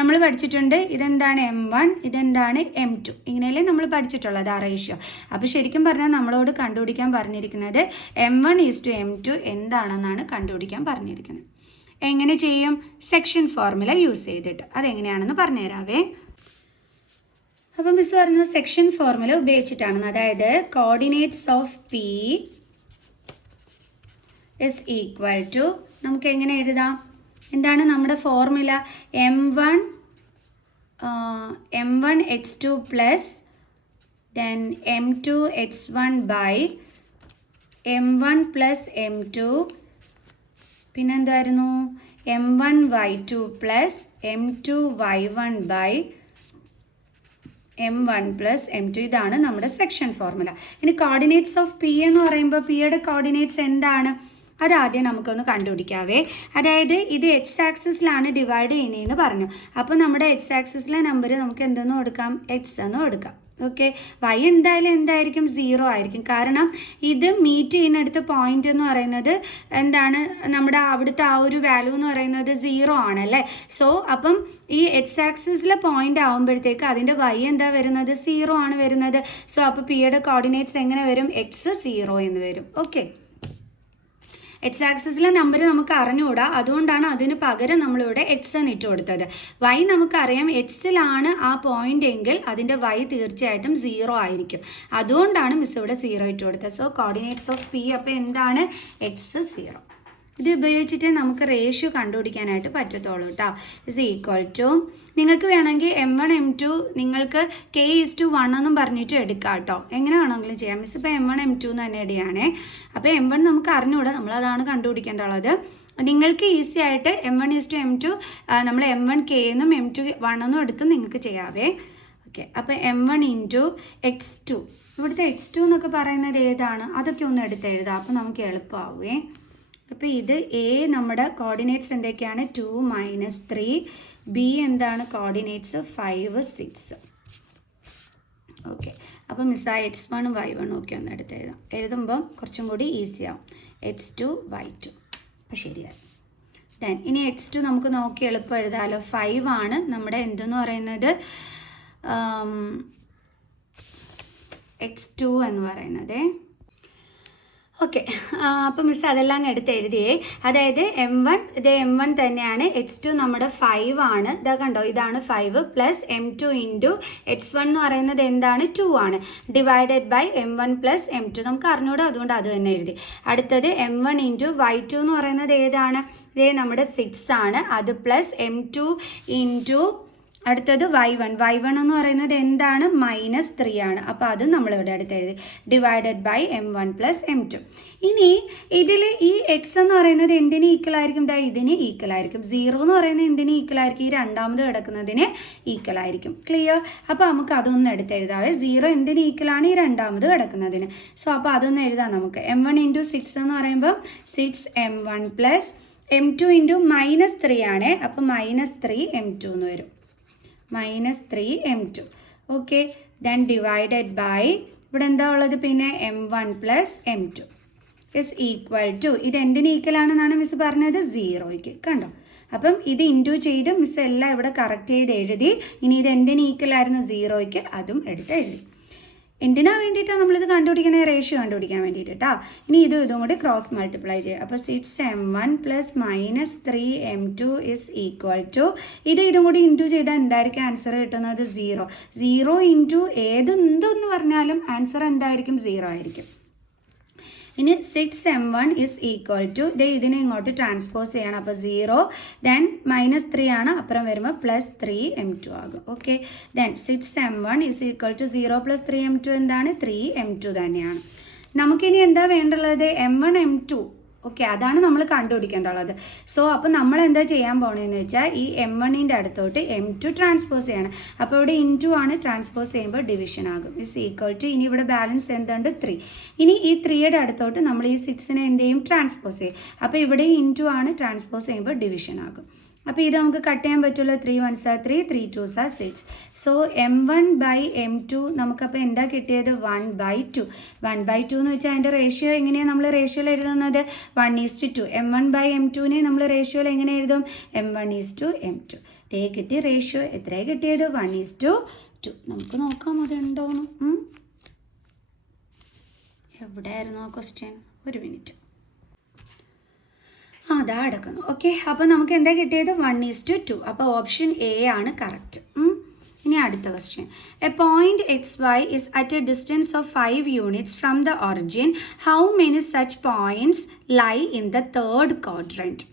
നമ്മൾ പഠിച്ചിട്ടുണ്ട് ഇതെന്താണ് M1, ഇതെന്താണ് M2, ഇങ്ങനെയല്ലേ നമ്മൾ പഠിച്ചിട്ടുള്ളത് ആ റേഷ്യോ. അപ്പോൾ ശരിക്കും പറഞ്ഞാൽ നമ്മളോട് കണ്ടുപിടിക്കാൻ പറഞ്ഞിരിക്കുന്നത് M1 = M2 എന്താണെന്നാണ് കണ്ടുപിടിക്കാൻ പറഞ്ഞിരിക്കുന്നത്. എങ്ങനെ ചെയ്യും? സെക്ഷൻ ഫോർമുല യൂസ് ചെയ്തിട്ട്. അതെങ്ങനെയാണെന്ന് പറഞ്ഞുതരാവേ. അപ്പം മിസ് പറഞ്ഞു സെക്ഷൻ ഫോർമുല ഉപയോഗിച്ചിട്ടാണ്. അതായത് coordinates of p is equal to, നമുക്ക് എങ്ങനെ എഴുതാം? എന്താണ് നമ്മുടെ ഫോർമുല? M1 x2 plus then M2 x1 by M1 plus M2, പിന്നെന്തായിരുന്നു? M1 y2 plus M2 y1 by M1 plus M2. ഇതാണ് നമ്മുടെ സെക്ഷൻ ഫോർമുല. ഇനി കോർഡിനേറ്റ്സ് ഓഫ് പി എന്ന് പറയുമ്പോൾ പിയുടെ കോർഡിനേറ്റ്സ് എന്താണ്? അതാദ്യം നമുക്കൊന്ന് കണ്ടുപിടിക്കാവേ. അതായത് ഇത് എക്സ് ആക്സിസിലാണ് ഡിവൈഡ് ചെയ്യുന്നതെന്ന് പറഞ്ഞു. അപ്പോൾ നമ്മുടെ എക്സ് ആക്സിസിലെ നമ്പർ നമുക്ക് എന്തെന്ന് കൊടുക്കാം? എക്സ് എന്ന് കൊടുക്കാം. ഓക്കെ, വൈ എന്തായിരിക്കും? 0 ആയിരിക്കും. കാരണം ഇത് മീറ്റ് ചെയ്യുന്നിടത്ത് പോയിന്റ് എന്ന് പറയുന്നത് എന്താണ്? നമ്മുടെ അവിടുത്തെ ആ ഒരു വാല്യൂ എന്ന് പറയുന്നത് 0 ആണല്ലേ. സോ അപ്പം ഈ എക്സ് ആക്സിസിലെ പോയിന്റ് ആകുമ്പോഴത്തേക്ക് അതിൻ്റെ വൈ എന്താ വരുന്നത്? 0 ആണ് വരുന്നത്. സോ അപ്പോൾ പിയുടെ കോർഡിനേറ്റ്സ് എങ്ങനെ വരും? എക്സ് 0 എന്ന് വരും. ഓക്കെ, എക്സ് ആക്സിസിലെ നമ്പർ നമുക്ക് അറിഞ്ഞുകൂടാ, അതുകൊണ്ടാണ് അതിന് പകരം നമ്മളിവിടെ എക്സ് എന്ന് ഇട്ട് കൊടുത്തത്. വൈ നമുക്കറിയാം എക്സിലാണ് ആ പോയിന്റ് എങ്കിൽ അതിൻ്റെ വൈ തീർച്ചയായിട്ടും 0 ആയിരിക്കും. അതുകൊണ്ടാണ് മിസ് ഇവിടെ 0 ഇട്ട് കൊടുത്തത്. സോ കോർഡിനേറ്റ്സ് ഓഫ് പി അപ്പോൾ എന്താണ്? എക്സ് 0. ഇത് ഉപയോഗിച്ചിട്ട് നമുക്ക് റേഷ്യോ കണ്ടുപിടിക്കാനായിട്ട് പറ്റത്തുള്ളൂ കേട്ടോ. ഇസ് ഈക്വൽ ടു, നിങ്ങൾക്ക് വേണമെങ്കിൽ M1 M2 നിങ്ങൾക്ക് K:1 എന്നും പറഞ്ഞിട്ട് എടുക്കാം കേട്ടോ. എങ്ങനെ വേണമെങ്കിലും ചെയ്യാം. മിസ് ഇപ്പോൾ M1 M2 എന്ന് തന്നെ ഇടുകയാണേ. അപ്പോൾ M1 നമുക്ക് അറിഞ്ഞുകൂടാ, നമ്മളതാണ് കണ്ടുപിടിക്കേണ്ടത്. നിങ്ങൾക്ക് ഈസി ആയിട്ട് M1 M2 നമ്മൾ M1 K എന്നും M2 1 എന്നും എടുത്ത് നിങ്ങൾക്ക് ചെയ്യാവേ. ഓക്കെ, അപ്പോൾ M1 × x2, ഇവിടുത്തെ x2 എന്നൊക്കെ പറയുന്നത് ഏതാണ്? അതൊക്കെ ഒന്ന് എടുത്ത് എഴുതാം, അപ്പോൾ നമുക്ക് എളുപ്പമാവുമേ. അപ്പോൾ ഇത് എ നമ്മുടെ കോർഡിനേറ്റ്സ് എന്തൊക്കെയാണ്? 2 - 3. ബി എന്താണ് കോർഡിനേറ്റ്സ്? 5 6. ഓക്കെ, അപ്പോൾ മിസ് ആ x1 y1 ഒക്കെ ഒന്ന് എടുത്ത് എഴുതുമ്പം കുറച്ചും കൂടി ഈസി ആവും. x2 y2. അപ്പോൾ ശരിയായി. ദെൻ ഇനി x2 നമുക്ക് നോക്കി എളുപ്പം എഴുതാമല്ലോ. 5 ആണ് നമ്മുടെ എന്തെന്ന് പറയുന്നത്? x2 എന്ന് പറയുന്നത്. ഓക്കെ, അപ്പോൾ മിസ് അതെല്ലാം എടുത്ത് എഴുതിയേ. അതായത് M1 ഇത് M1 തന്നെയാണ്, x2 നമ്മുടെ 5 ആണ്. ഇതാ കണ്ടോ, ഇതാണ് 5 പ്ലസ് M2 × x1 എന്ന് പറയുന്നത് എന്താണ്? 2 ആണ്. Divided by M1 plus M2 നമുക്ക് അറിഞ്ഞൂടാ, അതുകൊണ്ട് അത് തന്നെ എഴുതി. അടുത്തത് M1 × y2 എന്ന് പറയുന്നത് ഏതാണ്? ഇതേ നമ്മുടെ 6 ആണ്. അത് പ്ലസ് M2 × അടുത്തത് y1 എന്ന് പറയുന്നത് എന്താണ്? -3 ആണ്. അപ്പോൾ അത് നമ്മളിവിടെ അടുത്ത് എഴുതി. Divided by M1 plus M2. ഇനി ഇതിൽ ഈ എക്സ് എന്ന് പറയുന്നത് എന്തിന് ഈക്വൽ ആയിരിക്കും? ഇതിന് ഈക്വൽ ആയിരിക്കും. 0 എന്ന് പറയുന്നത് എന്തിന് ഈക്വൽ ആയിരിക്കും? ഈ രണ്ടാമത് കിടക്കുന്നതിന് ഈക്വൽ ആയിരിക്കും. ക്ലിയർ? അപ്പോൾ നമുക്ക് അതൊന്ന് എടുത്ത് എഴുതാവേ. 0 എന്തിന് ഈക്വൽ ആണ്? ഈ രണ്ടാമത് കിടക്കുന്നതിന്. സോ അപ്പോൾ അതൊന്ന് എഴുതാം നമുക്ക്. M1 × 6 എന്ന് പറയുമ്പോൾ 6 M1 പ്ലസ് m2 ഇൻറ്റു -3 ആണ്. അപ്പോൾ -3 m2 എന്ന് വരും. -3 m2. Okay, then divided by ഇവിടെ എന്താ ഉള്ളത് പിന്നെ m1 plus m2 is equal to, ഇത് എന്തിന് ഈക്വലാണെന്നാണ് മിസ് പറഞ്ഞത്? 0യ്ക്ക്. കണ്ടോ? അപ്പം ഇത് ഇൻറ്റു ചെയ്ത് മിസ് എല്ലാം ഇവിടെ കറക്റ്റ് ചെയ്ത് എഴുതി. ഇനി ഇത് എന്തിന് ഈക്വലായിരുന്നു? 0യ്ക്ക്. അതും എടുത്ത് എഴുതി. എന്തിനാ വേണ്ടിയിട്ടാണ് നമ്മളിത് കണ്ടുപിടിക്കുന്നത്? റേഷ്യോ കണ്ടുപിടിക്കാൻ വേണ്ടിയിട്ട് കേട്ടോ. ഇനി ഇതും കൂടി ക്രോസ് മൾട്ടിപ്ലൈ ചെയ്യുക. അപ്പോൾ 6m1 plus -3m2 is equal to, ഇതും കൂടി ഇൻറ്റു ചെയ്താൽ എന്തായിരിക്കും ആൻസർ കിട്ടുന്നത്? 0. 0 ഇൻറ്റു എന്തെന്ന് പറഞ്ഞാലും ആൻസർ എന്തായിരിക്കും? 0 ആയിരിക്കും. ഇനി 6m1 ഇസ് ഈക്വൽ ടു, ഇതിനെ ഇങ്ങോട്ട് ട്രാൻസ്പോസ് ചെയ്യണം. അപ്പോൾ 0, ദെൻ -3 ആണ്, അപ്പുറം വരുമ്പോൾ +3m2 ആകും. Okay, then 6m1 is equal to 0 + 3m2 എന്താണ്? 3m2 തന്നെയാണ്. നമുക്കിനി എന്താ വേണ്ടുള്ളത്? m1 m2. ഓക്കെ, അതാണ് നമ്മൾ കണ്ടുപിടിക്കേണ്ടുള്ളത്. സോ അപ്പോൾ നമ്മൾ എന്താ ചെയ്യാൻ പോകണമെന്ന് വെച്ചാൽ ഈ m1ൻ്റെ അടുത്തോട്ട് m2 ട്രാൻസ്പോസ് ചെയ്യണം. അപ്പോൾ ഇവിടെ ഇൻറ്റു ആണ്, ട്രാൻസ്പോസ് ചെയ്യുമ്പോൾ ഡിവിഷൻ ആകും. ഇസ് ഈക്വൽ ടു, ഇനി ഇവിടെ ബാലൻസ് എന്തുണ്ട്? 3. ഇനി ഈ 3യുടെ അടുത്തോട്ട് നമ്മൾ ഈ 6നെ എന്ത് ചെയ്യും? ട്രാൻസ്പോസ് ചെയ്യും. അപ്പോൾ ഇവിടെ ഇൻറ്റു ആണ്, ട്രാൻസ്പോസ് ചെയ്യുമ്പോൾ ഡിവിഷൻ ആകും. അപ്പോൾ ഇത് നമുക്ക് കട്ട് ചെയ്യാൻ പറ്റുള്ളൂ. 3 1s are 3, 3 2s are 6. So m1 by m2 നമുക്കപ്പോൾ എന്താ കിട്ടിയത്? 1/2. 1/2 എന്ന് വെച്ചാൽ അതിൻ്റെ റേഷ്യോ എങ്ങനെയാണ് നമ്മൾ റേഷ്യോയിൽ എഴുതുന്നത്? 1:2. m1 ബൈ m2നെ നമ്മൾ റേഷ്യോയിൽ എങ്ങനെ എഴുതും? m1:m2. ദേ കിട്ടിയ റേഷ്യോ എത്രയാണ് കിട്ടിയത്? 1:2. നമുക്ക് നോക്കാം അതുണ്ടോന്ന്. എവിടെയായിരുന്നു ആ ക്വസ്റ്റ്യൻ? ഒരു മിനിറ്റ്. അതാ അടക്കുന്നു. ഓക്കെ, അപ്പോൾ നമുക്ക് എന്താ കിട്ടിയത്? 1:2. അപ്പോൾ ഓപ്ഷൻ എ ആണ് കറക്റ്റ്. ഇനി അടുത്ത question. A point XY is at a distance of 5 units from the origin. How many such points lie in the third quadrant?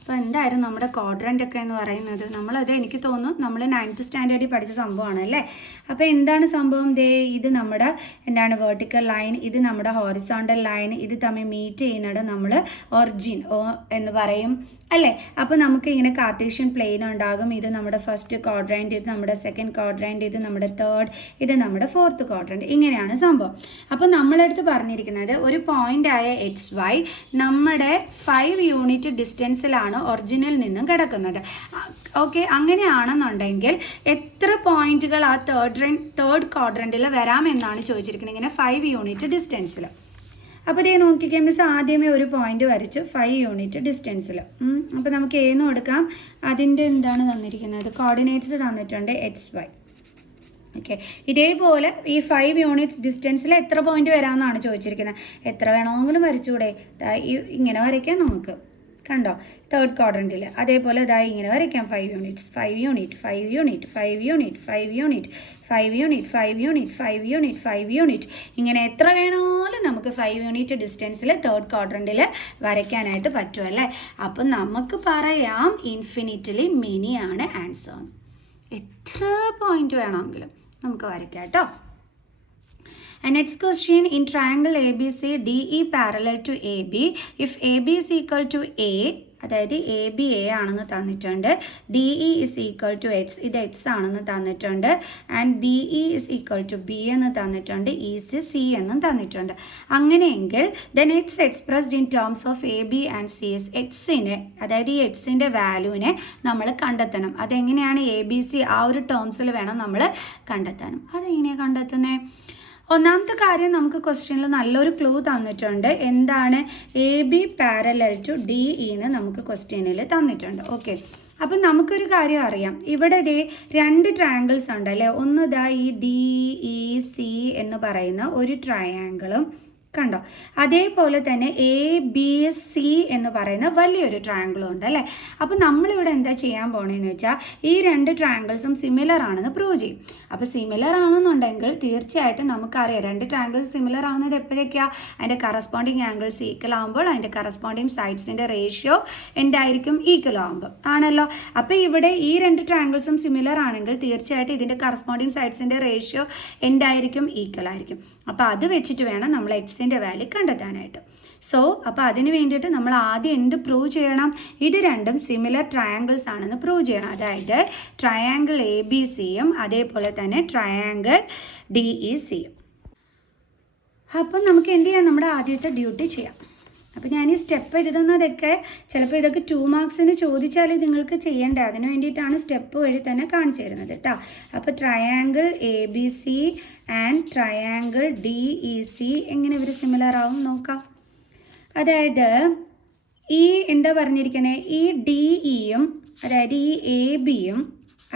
അപ്പോൾ എന്തായിരുന്നു നമ്മുടെ ക്വാഡ്രൻ്റ് ഒക്കെ എന്ന് പറയുന്നത്? നമ്മളത് എനിക്ക് തോന്നുന്നു നമ്മൾ 9th സ്റ്റാൻഡേർഡിൽ പഠിച്ച സംഭവമാണ് അല്ലേ? അപ്പോൾ എന്താണ് സംഭവം? ഇത് നമ്മുടെ എന്താണ് വെർട്ടിക്കൽ ലൈൻ, ഇത് നമ്മുടെ ഹോറിസോണ്ടൽ ലൈൻ, ഇത് തമ്മിൽ മീറ്റ് ചെയ്യുന്നത് നമ്മൾ ഒറിജിൻ എന്ന് പറയും അല്ലേ? അപ്പോൾ നമുക്ക് ഇങ്ങനെ കാർട്ടീഷ്യൻ പ്ലെയിൻ ഉണ്ടാകും. ഇത് നമ്മുടെ ഫസ്റ്റ് ക്വാഡ്രൻറ്റ്, ഇത് നമ്മുടെ സെക്കൻഡ് ക്വാഡ്രൻറ്റ്, ഇത് നമ്മുടെ തേർഡ്, ഇത് നമ്മുടെ ഫോർത്ത് ക്വാഡ്രൻറ്റ്. ഇങ്ങനെയാണ് സംഭവം. അപ്പോൾ നമ്മളടുത്ത് പറഞ്ഞിരിക്കുന്നത് ഒരു പോയിൻ്റായ XY നമ്മുടെ 5 യൂണിറ്റ് ഡിസ്റ്റൻസിലാണ് ഒറിജിനിൽ നിന്നും കിടക്കുന്നത്. ഓക്കെ, അങ്ങനെയാണെന്നുണ്ടെങ്കിൽ എത്ര പോയിന്റുകൾ ആ തേർഡ് ക്വാഡ്രൻറ്റിൽ വരാമെന്നാണ് ചോദിച്ചിരിക്കുന്നത്. ഇങ്ങനെ 5 യൂണിറ്റ് ഡിസ്റ്റൻസിൽ. അപ്പോൾ ഇതേ നോക്കിക്കേ മിസ്, ആദ്യമേ ഒരു പോയിന്റ് വരച്ചു 5 യൂണിറ്റ് ഡിസ്റ്റൻസിൽ. അപ്പോൾ നമുക്ക് ഏന്ന് കൊടുക്കാം. അതിൻ്റെ എന്താണ് തന്നിരിക്കുന്നത്? കോർഡിനേറ്റ്സ് തന്നിട്ടുണ്ട് XY. ഓക്കെ, ഇതേപോലെ ഈ 5 യൂണിറ്റ്സ് ഡിസ്റ്റൻസിൽ എത്ര പോയിന്റ് വരാമെന്നാണ് ചോദിച്ചിരിക്കുന്നത്. എത്ര വേണമെങ്കിലും വരച്ചുകൂടെ? ഇങ്ങനെ വരയ്ക്കാം നമുക്ക്. കണ്ടോ? തേർഡ് ക്വാഡ്രൻറ്റിൽ. അതേപോലെ ഇതായി ഇങ്ങനെ വരയ്ക്കാം. 5 units, 5 unit, 5 unit, 5 unit, 5 unit, 5 unit, 5 unit, 5 unit, 5 unit. ഇങ്ങനെ എത്ര വേണമെങ്കിലും നമുക്ക് 5 യൂണിറ്റ് ഡിസ്റ്റൻസിൽ തേർഡ് ക്വാഡ്രൻറ്റിൽ വരയ്ക്കാനായിട്ട് പറ്റുമല്ലേ? അപ്പം നമുക്ക് പറയാം ഇൻഫിനിറ്റ്ലി മെനി ആണ് ആൻസർ. എത്ര പോയിന്റ് വേണമെങ്കിലും നമുക്ക് വരയ്ക്കാം കേട്ടോ. And next question, in triangle ABC, DE parallel to AB, if AB is equal to A, അതായത് AB A ആണെന്ന് തന്നിട്ടുണ്ട്, DE is equal to X, ഇത് X ആണെന്ന് തന്നിട്ടുണ്ട്, and BE is equal to B എന്ന് തന്നിട്ടുണ്ട്, EC C എന്നും തന്നിട്ടുണ്ട്. അങ്ങനെയെങ്കിൽ then X expressed in terms of AB and C is Xനെ, അതായത് ഈ Xൻ്റെ വാല്യൂവിനെ നമ്മൾ കണ്ടെത്തണം. അതെങ്ങനെയാണ്? ABC ആ ഒരു ടേംസിൽ വേണം നമ്മൾ കണ്ടെത്താനും. അതെങ്ങനെയാണ് കണ്ടെത്തുന്നത്? ഒന്നാമത്തെ കാര്യം, നമുക്ക് ക്വസ്റ്റ്യനിൽ നല്ലൊരു ക്ലൂ തന്നിട്ടുണ്ട്. എന്താണ്? AB പാരലൽ ടു DE എന്ന് നമുക്ക് ക്വസ്റ്റ്യനിൽ തന്നിട്ടുണ്ട്. ഓക്കെ, അപ്പം നമുക്കൊരു കാര്യം അറിയാം. ഇവിടെ 2 ട്രയാങ്കിൾസ് ഉണ്ടല്ലേ. ഒന്ന് ഈ DEC എന്ന് പറയുന്ന ഒരു ട്രയാങ്കിളും കണ്ടോ, അതേപോലെ തന്നെ ABC എന്ന് പറയുന്ന വലിയൊരു ട്രയാങ്കിളും ഉണ്ട് അല്ലേ. അപ്പോൾ നമ്മളിവിടെ എന്താ ചെയ്യാൻ പോകണമെന്ന് വെച്ചാൽ ഈ 2 ട്രയാങ്കിൾസും സിമിലർ ആണെന്ന് പ്രൂവ് ചെയ്യും. അപ്പോൾ സിമിലർ ആണെന്നുണ്ടെങ്കിൽ തീർച്ചയായിട്ടും നമുക്കറിയാം 2 ട്രയാങ്കിൾസ് സിമിലർ ആവുന്നത് എപ്പോഴൊക്കെയാണ്? അതിൻ്റെ കറസ്പോണ്ടിങ് ആംഗിൾസ് ഈക്വൽ ആകുമ്പോൾ, അതിൻ്റെ കറസ്പോണ്ടിങ് സൈഡ്സിൻ്റെ റേഷ്യോ എന്തായിരിക്കും? ഈക്വൽ ആകുമ്പോൾ ആണല്ലോ. അപ്പോൾ ഇവിടെ ഈ 2 ട്രയാങ്കിൾസും സിമിലർ ആണെങ്കിൽ തീർച്ചയായിട്ടും ഇതിൻ്റെ കറസ്പോണ്ടിങ് സൈഡ്സിൻ്റെ റേഷ്യോ എന്തായിരിക്കും? ഈക്വൽ ആയിരിക്കും. അപ്പോൾ അത് വെച്ചിട്ട് വേണം നമ്മൾ എക്സിൻ്റെ വാല്യൂ കണ്ടെത്താനായിട്ട്. സോ അപ്പോൾ അതിന് വേണ്ടിയിട്ട് നമ്മൾ ആദ്യം എന്ത് പ്രൂവ് ചെയ്യണം? ഇത് രണ്ടും സിമിലർ ട്രയാങ്കിൾസ് ആണെന്ന് പ്രൂവ് ചെയ്യണം. അതായത് ട്രയാങ്കിൾ ABCയും അതേപോലെ തന്നെ ട്രയാങ്കിൾ DECയും. അപ്പം നമുക്ക് എന്ത് ചെയ്യാം? നമ്മുടെ ആദ്യത്തെ ഡ്യൂട്ടി ചെയ്യാം. അപ്പോൾ ഞാൻ ഈ സ്റ്റെപ്പ് എഴുതുന്നതൊക്കെ ചിലപ്പോൾ ഇതൊക്കെ 2 മാർക്സിന് ചോദിച്ചാൽ നിങ്ങൾക്ക് ചെയ്യേണ്ടത്, അതിന് വേണ്ടിയിട്ടാണ് സ്റ്റെപ്പ് വഴി തന്നെ കാണിച്ചു തരുന്നത് കേട്ടോ. അപ്പോൾ triangle ABC and triangle DEC എങ്ങനെ ഇവർ സിമിലർ ആവും നോക്കാം. അതായത് ഈ എന്താ പറഞ്ഞിരിക്കുന്നത്, ഈ DEയും അതായത് ഈ ABയും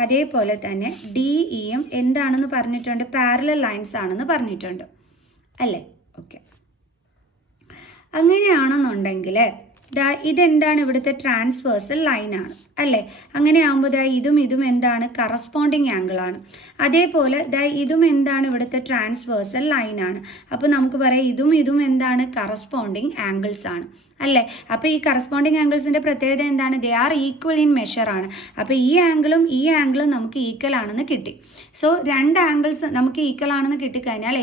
അതേപോലെ തന്നെ DEയും എന്താണെന്ന് പറഞ്ഞിട്ടുണ്ട്, പാരലൽ ലൈൻസ് ആണെന്ന് പറഞ്ഞിട്ടുണ്ട് അല്ലേ. ഓക്കെ, അങ്ങനെയാണെന്നുണ്ടെങ്കിൽ ഇതെന്താണ്, ഇവിടുത്തെ ട്രാൻസ്വേഴ്സൽ ലൈനാണ് അല്ലേ. അങ്ങനെ ആകുമ്പോൾ ഇതും എന്താണ്, കറസ്പോണ്ടിങ് ആംഗിളാണ്. അതേപോലെ ഇതും എന്താണ്, ഇവിടുത്തെ ട്രാൻസ്വേഴ്സൽ ലൈനാണ്. അപ്പോൾ നമുക്ക് പറയാം ഇതും എന്താണ്, കറസ്പോണ്ടിങ് ആംഗിൾസ് ആണ് അല്ലേ. അപ്പോൾ ഈ കറസ്പോണ്ടിങ് ആംഗിൾസിൻ്റെ പ്രത്യേകത എന്താണ്, ദേ ആർ ഈക്വൽ ഇൻ മെഷറാണ്. അപ്പോൾ ഈ ആംഗിളും നമുക്ക് ഈക്വൽ ആണെന്ന് കിട്ടി. സോ 2 ആംഗിൾസ് നമുക്ക് ഈക്വൽ ആണെന്ന് കിട്ടിക്കഴിഞ്ഞാൽ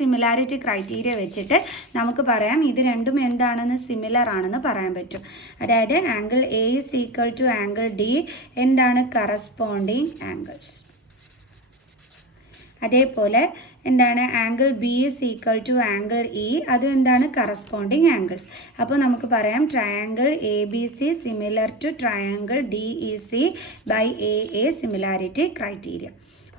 സിമിലാരിറ്റി ക്രൈറ്റീരിയ വെച്ചിട്ട് നമുക്ക് പറയാം ഇത് രണ്ടും എന്താണെന്ന്, സിമിലർ ആണെന്ന് പറയാൻ പറ്റും. അതായത് angle A is equal to angle D എന്താണ്, കറസ്പോണ്ടിങ് ആംഗിൾസ്. അതേപോലെ എന്താണ്, angle B is equal to angle E അതും എന്താണ്, കറസ്പോണ്ടിങ് ആംഗിൾസ്. അപ്പോൾ നമുക്ക് പറയാം triangle ABC similar to triangle DEC by AA similarity criteria.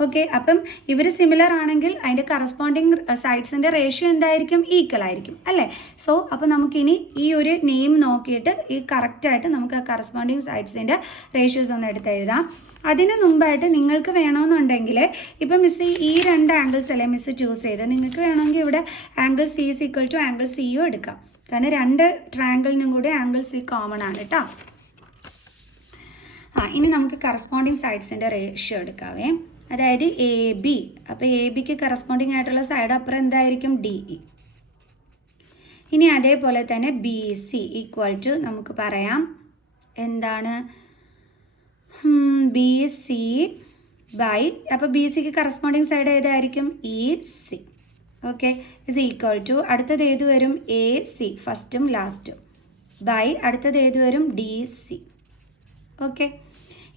Okay, അപ്പം ഇവർ സിമിലർ ആണെങ്കിൽ അതിൻ്റെ കറസ്പോണ്ടിങ് സൈഡ്സിൻ്റെ റേഷ്യോ എന്തായിരിക്കും, ഈക്വൽ ആയിരിക്കും അല്ലേ. സോ അപ്പോൾ നമുക്കിനി ഈ ഒരു നെയിം നോക്കിയിട്ട് ഈ കറക്റ്റായിട്ട് നമുക്ക് ആ കറസ്പോണ്ടിങ് സൈഡ്സിൻ്റെ റേഷ്യോസ് ഒന്ന് എടുത്ത് എഴുതാം. അതിന് മുമ്പായിട്ട് നിങ്ങൾക്ക് വേണമെന്നുണ്ടെങ്കിൽ ഇപ്പം മിസ് ഈ 2 ആംഗിൾസ് അല്ലേ മിസ് ചൂസ് ചെയ്ത്, നിങ്ങൾക്ക് വേണമെങ്കിൽ ഇവിടെ angle C is equal to angle സിയും എടുക്കാം. കാരണം 2 ട്രയാങ്കിളിനും കൂടി ആംഗിൾ C കോമൺ ആണ് കേട്ടോ. ഇനി നമുക്ക് കറസ്പോണ്ടിങ് സൈഡ്സിൻ്റെ റേഷ്യോ എടുക്കാവേ. അതായത് AB, അപ്പോൾ ABക്ക് കറസ്പോണ്ടിങ് ആയിട്ടുള്ള സൈഡ് അപ്പുറം എന്തായിരിക്കും, DE. ഇനി അതേപോലെ തന്നെ BC ഈക്വൽ ടു നമുക്ക് പറയാം എന്താണ്, BC ബൈ, അപ്പോൾ BCക്ക് കറസ്പോണ്ടിങ് സൈഡ് ഏതായിരിക്കും, EC. Okay, is equal to അടുത്തത് ഏത് വരും, AC ഫസ്റ്റും ലാസ്റ്റും ബൈ അടുത്തത് ഏത് വരും, DC. ഓക്കെ,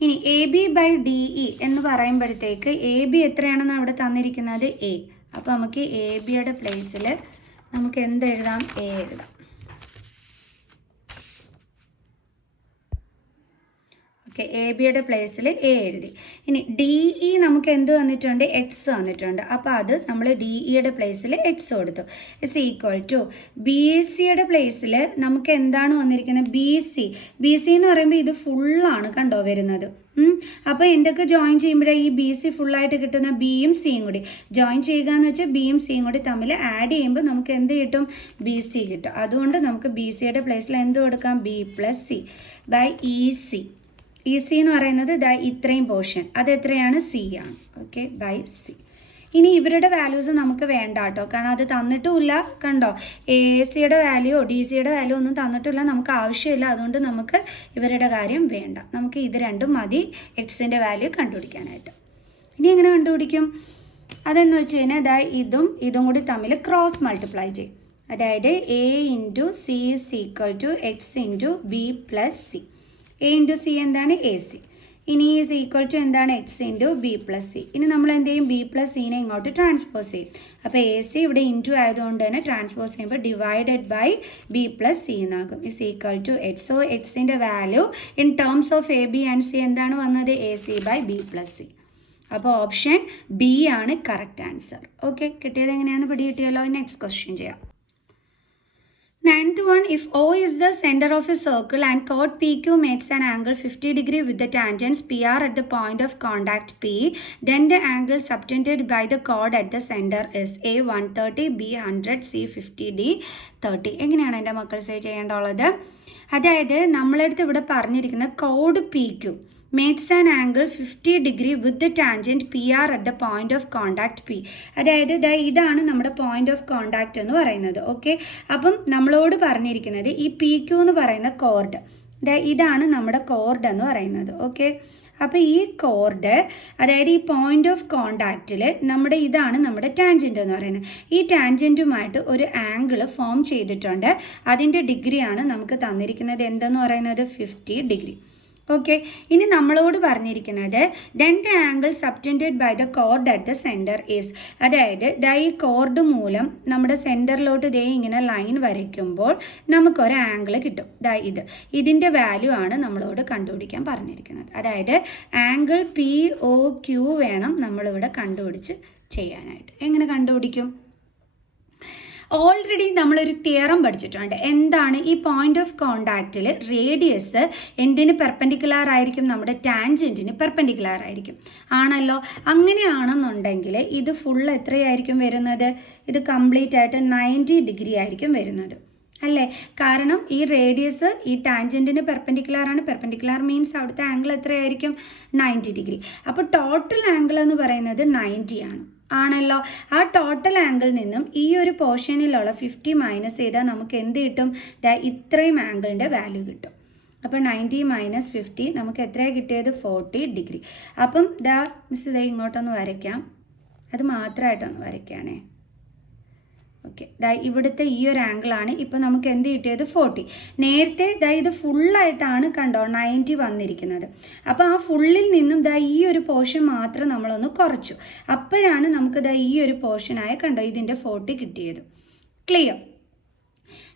ഇനി AB ബൈ DE എന്ന് പറയുമ്പോഴത്തേക്ക് AB എത്രയാണെന്ന് അവിടെ തന്നിരിക്കുന്നത്, A. അപ്പോൾ നമുക്ക് ABയുടെ പ്ലേസിൽ നമുക്ക് എന്തെഴുതാം, A എഴുതാം. ഓക്കെ, ABയുടെ പ്ലേസിൽ A എഴുതി. ഇനി DE നമുക്ക് എന്ത് വന്നിട്ടുണ്ട്, X വന്നിട്ടുണ്ട്. അപ്പോൾ അത് നമ്മൾ DEയുടെ പ്ലേസിൽ X കൊടുത്തു. ഇസ് ഈക്വൽ ടു BCയുടെ പ്ലേസിൽ നമുക്ക് എന്താണ് വന്നിരിക്കുന്നത്, BC എന്ന് പറയുമ്പോൾ ഇത് ഫുള്ളാണ് കണ്ടോ വരുന്നത്. അപ്പോൾ എന്തൊക്കെ ജോയിൻ ചെയ്യുമ്പോഴേ ഈ BC ഫുള്ളായിട്ട് കിട്ടുന്ന Bയും Cയും കൂടി ജോയിൻ ചെയ്യുക എന്ന് വെച്ചാൽ Bയും Cയും കൂടി തമ്മിൽ ആഡ് ചെയ്യുമ്പോൾ നമുക്ക് എന്ത് കിട്ടും, BC കിട്ടും. അതുകൊണ്ട് നമുക്ക് BCയുടെ പ്ലേസിൽ എന്ത് കൊടുക്കാം, B + C by EC. EC എന്ന് പറയുന്നത് ഇത്രയും പോർഷൻ അത് എത്രയാണ്, C ആണ്. Okay, by C. ഇനി ഇവരുടെ വാല്യൂസ് നമുക്ക് വേണ്ട കേട്ടോ, കാരണം അത് തന്നിട്ടുമില്ല കണ്ടോ, ACയുടെ വാല്യൂ DCയുടെ വാല്യൂ ഒന്നും തന്നിട്ടില്ല, നമുക്ക് ആവശ്യമില്ല. അതുകൊണ്ട് നമുക്ക് ഇവരുടെ കാര്യം വേണ്ട, നമുക്ക് ഇത് രണ്ടും മതി എക്സിൻ്റെ വാല്യൂ കണ്ടുപിടിക്കാനായിട്ട്. ഇനി എങ്ങനെ കണ്ടുപിടിക്കും അതെന്ന് വെച്ച് കഴിഞ്ഞാൽ ഇതും കൂടി തമ്മിൽ ക്രോസ് മൾട്ടിപ്ലൈ ചെയ്യും. അതായത് A × C is equal to X × B + C. A × C എന്താണ്, AC. ഇനി ഈസ് ഈക്വൽ ടു എന്താണ്, X × B + C. ഇനി നമ്മൾ എന്ത് ചെയ്യും, B + Cനെ ഇങ്ങോട്ട് ട്രാൻസ്പോസ് ചെയ്യും. അപ്പോൾ AC ഇവിടെ ഇൻറ്റു ആയതുകൊണ്ട് തന്നെ ട്രാൻസ്പോസ് ചെയ്യുമ്പോൾ ഡിവൈഡഡ് ബൈ B + C എന്നാകും. Is equal to X. So എക്സിൻ്റെ value in terms of AB and C എന്താണ് വന്നത്, AC ബൈ B + C. അപ്പോൾ ഓപ്ഷൻ B ആണ് കറക്റ്റ് ആൻസർ. ഓക്കെ, കിട്ടിയത് എങ്ങനെയാണെന്ന് പിടി കിട്ടിയല്ലോ. നെക്സ്റ്റ് ക്വസ്റ്റ്യൻ ചെയ്യാം. 9th one, if O is the center of a circle and chord PQ makes an angle 50 degree with the tangents PR at the point of contact P, then the angle subtended by the chord at the center is A 130, B 100, C 50, D 30. എങ്ങനെയാണ് എൻ്റെ മക്കൾ ചെയ്യേണ്ടത്? അതായത് നമ്മളടുത്ത് ഇവിടെ പറഞ്ഞിരിക്കുന്ന chord PQ makes an angle 50 degree with the tangent PR at the point of contact P. അതായത് ഇതാണ് നമ്മുടെ പോയിന്റ് ഓഫ് കോണ്ടാക്റ്റ് എന്ന് പറയുന്നത്. ഓക്കെ, അപ്പം നമ്മളോട് പറഞ്ഞിരിക്കുന്നത് ഈ PQ എന്ന് പറയുന്ന കോർഡ്, ഇതാണ് നമ്മുടെ കോർഡ് എന്ന് പറയുന്നത്. ഓക്കെ, അപ്പോൾ ഈ കോർഡ് അതായത് ഈ പോയിന്റ് ഓഫ് കോണ്ടാക്റ്റിൽ ഇതാണ് നമ്മുടെ ടാൻജൻറ്റ് എന്ന് പറയുന്നത്. ഈ ടാൻജൻറ്റുമായിട്ട് ഒരു ആംഗിൾ ഫോം ചെയ്തിട്ടുണ്ട്. അതിൻ്റെ ഡിഗ്രിയാണ് നമുക്ക് തന്നിരിക്കുന്നത് എന്തെന്ന് പറയുന്നത്, 50 ഡിഗ്രി. ഓക്കെ, ഇനി നമ്മളോട് പറഞ്ഞിരിക്കുന്നത് രണ്ട് angle subtended by the chord at the centre is, അതായത് ഈ കോർഡ് മൂലം നമ്മുടെ സെൻറ്ററിലോട്ട് ഇങ്ങനെ ലൈൻ വരയ്ക്കുമ്പോൾ നമുക്കൊരു ആംഗിൾ കിട്ടും. ഇതിൻ്റെ വാല്യൂ ആണ് നമ്മളോട് കണ്ടുപിടിക്കാൻ പറഞ്ഞിരിക്കുന്നത്. അതായത് ആംഗിൾ POQ വേണം നമ്മളിവിടെ കണ്ടുപിടിച്ച് ചെയ്യാനായിട്ട്. എങ്ങനെ കണ്ടുപിടിക്കും? ഓൾറെഡി നമ്മളൊരു തിയറം പഠിച്ചിട്ടുണ്ട്. എന്താണ്? ഈ പോയിന്റ് ഓഫ് കോണ്ടാക്റ്റിൽ റേഡിയസ് എന്തിന് പെർപെൻഡിക്കുലർ ആയിരിക്കും? നമ്മുടെ ടാൻജൻറ്റിന് പെർപെൻഡിക്കുലർ ആയിരിക്കും. ആണല്ലോ. അങ്ങനെയാണെന്നുണ്ടെങ്കിൽ ഇത് ഫുൾ എത്രയായിരിക്കും വരുന്നത്? ഇത് കംപ്ലീറ്റ് ആയിട്ട് 90 ഡിഗ്രി ആയിരിക്കും വരുന്നത്, അല്ലേ? കാരണം ഈ റേഡിയസ് ഈ ടാൻജൻറ്റിന് പെർപെൻഡിക്കുലർ ആണ്. പെർപെൻഡിക്കുലർ മീൻസ് അവിടുത്തെ ആംഗിൾ എത്രയായിരിക്കും? 90 ഡിഗ്രി. അപ്പോൾ ടോട്ടൽ ആംഗിൾ എന്ന് പറയുന്നത് 90 ആണ്. ആണല്ലോ. ആ ടോട്ടൽ ആംഗിൾ നിന്നും ഈ ഒരു പോർഷനിലുള്ള 50 മൈനസ് ചെയ്താൽ നമുക്ക് എന്ത് കിട്ടും? ഇത്രയും ആംഗിളിൻ്റെ വാല്യൂ കിട്ടും. അപ്പോൾ 90 മൈനസ് 50 നമുക്ക് എത്രയാണ് കിട്ടിയത്? 40 ഡിഗ്രി. അപ്പം മിസ് ഇങ്ങോട്ടൊന്ന് വരയ്ക്കാം, അത് മാത്രമായിട്ടൊന്ന് വരയ്ക്കുകയാണേ. ഓക്കെ, ഇവിടുത്തെ ഈ ഒരു ആംഗിളാണ് ഇപ്പോൾ നമുക്ക് എന്ത് കിട്ടിയത്? 40. നേരത്തെ ഇത് ഫുള്ളായിട്ടാണ് കണ്ടോ 90 വന്നിരിക്കുന്നത്. അപ്പോൾ ആ ഫുള്ളിൽ നിന്നും ഈ ഒരു പോർഷൻ മാത്രം നമ്മളൊന്ന് കുറച്ചു. അപ്പോഴാണ് നമുക്ക് ഈ ഒരു പോർഷനായ കണ്ടോ ഇതിൻ്റെ 40 കിട്ടിയത്. ക്ലിയർ?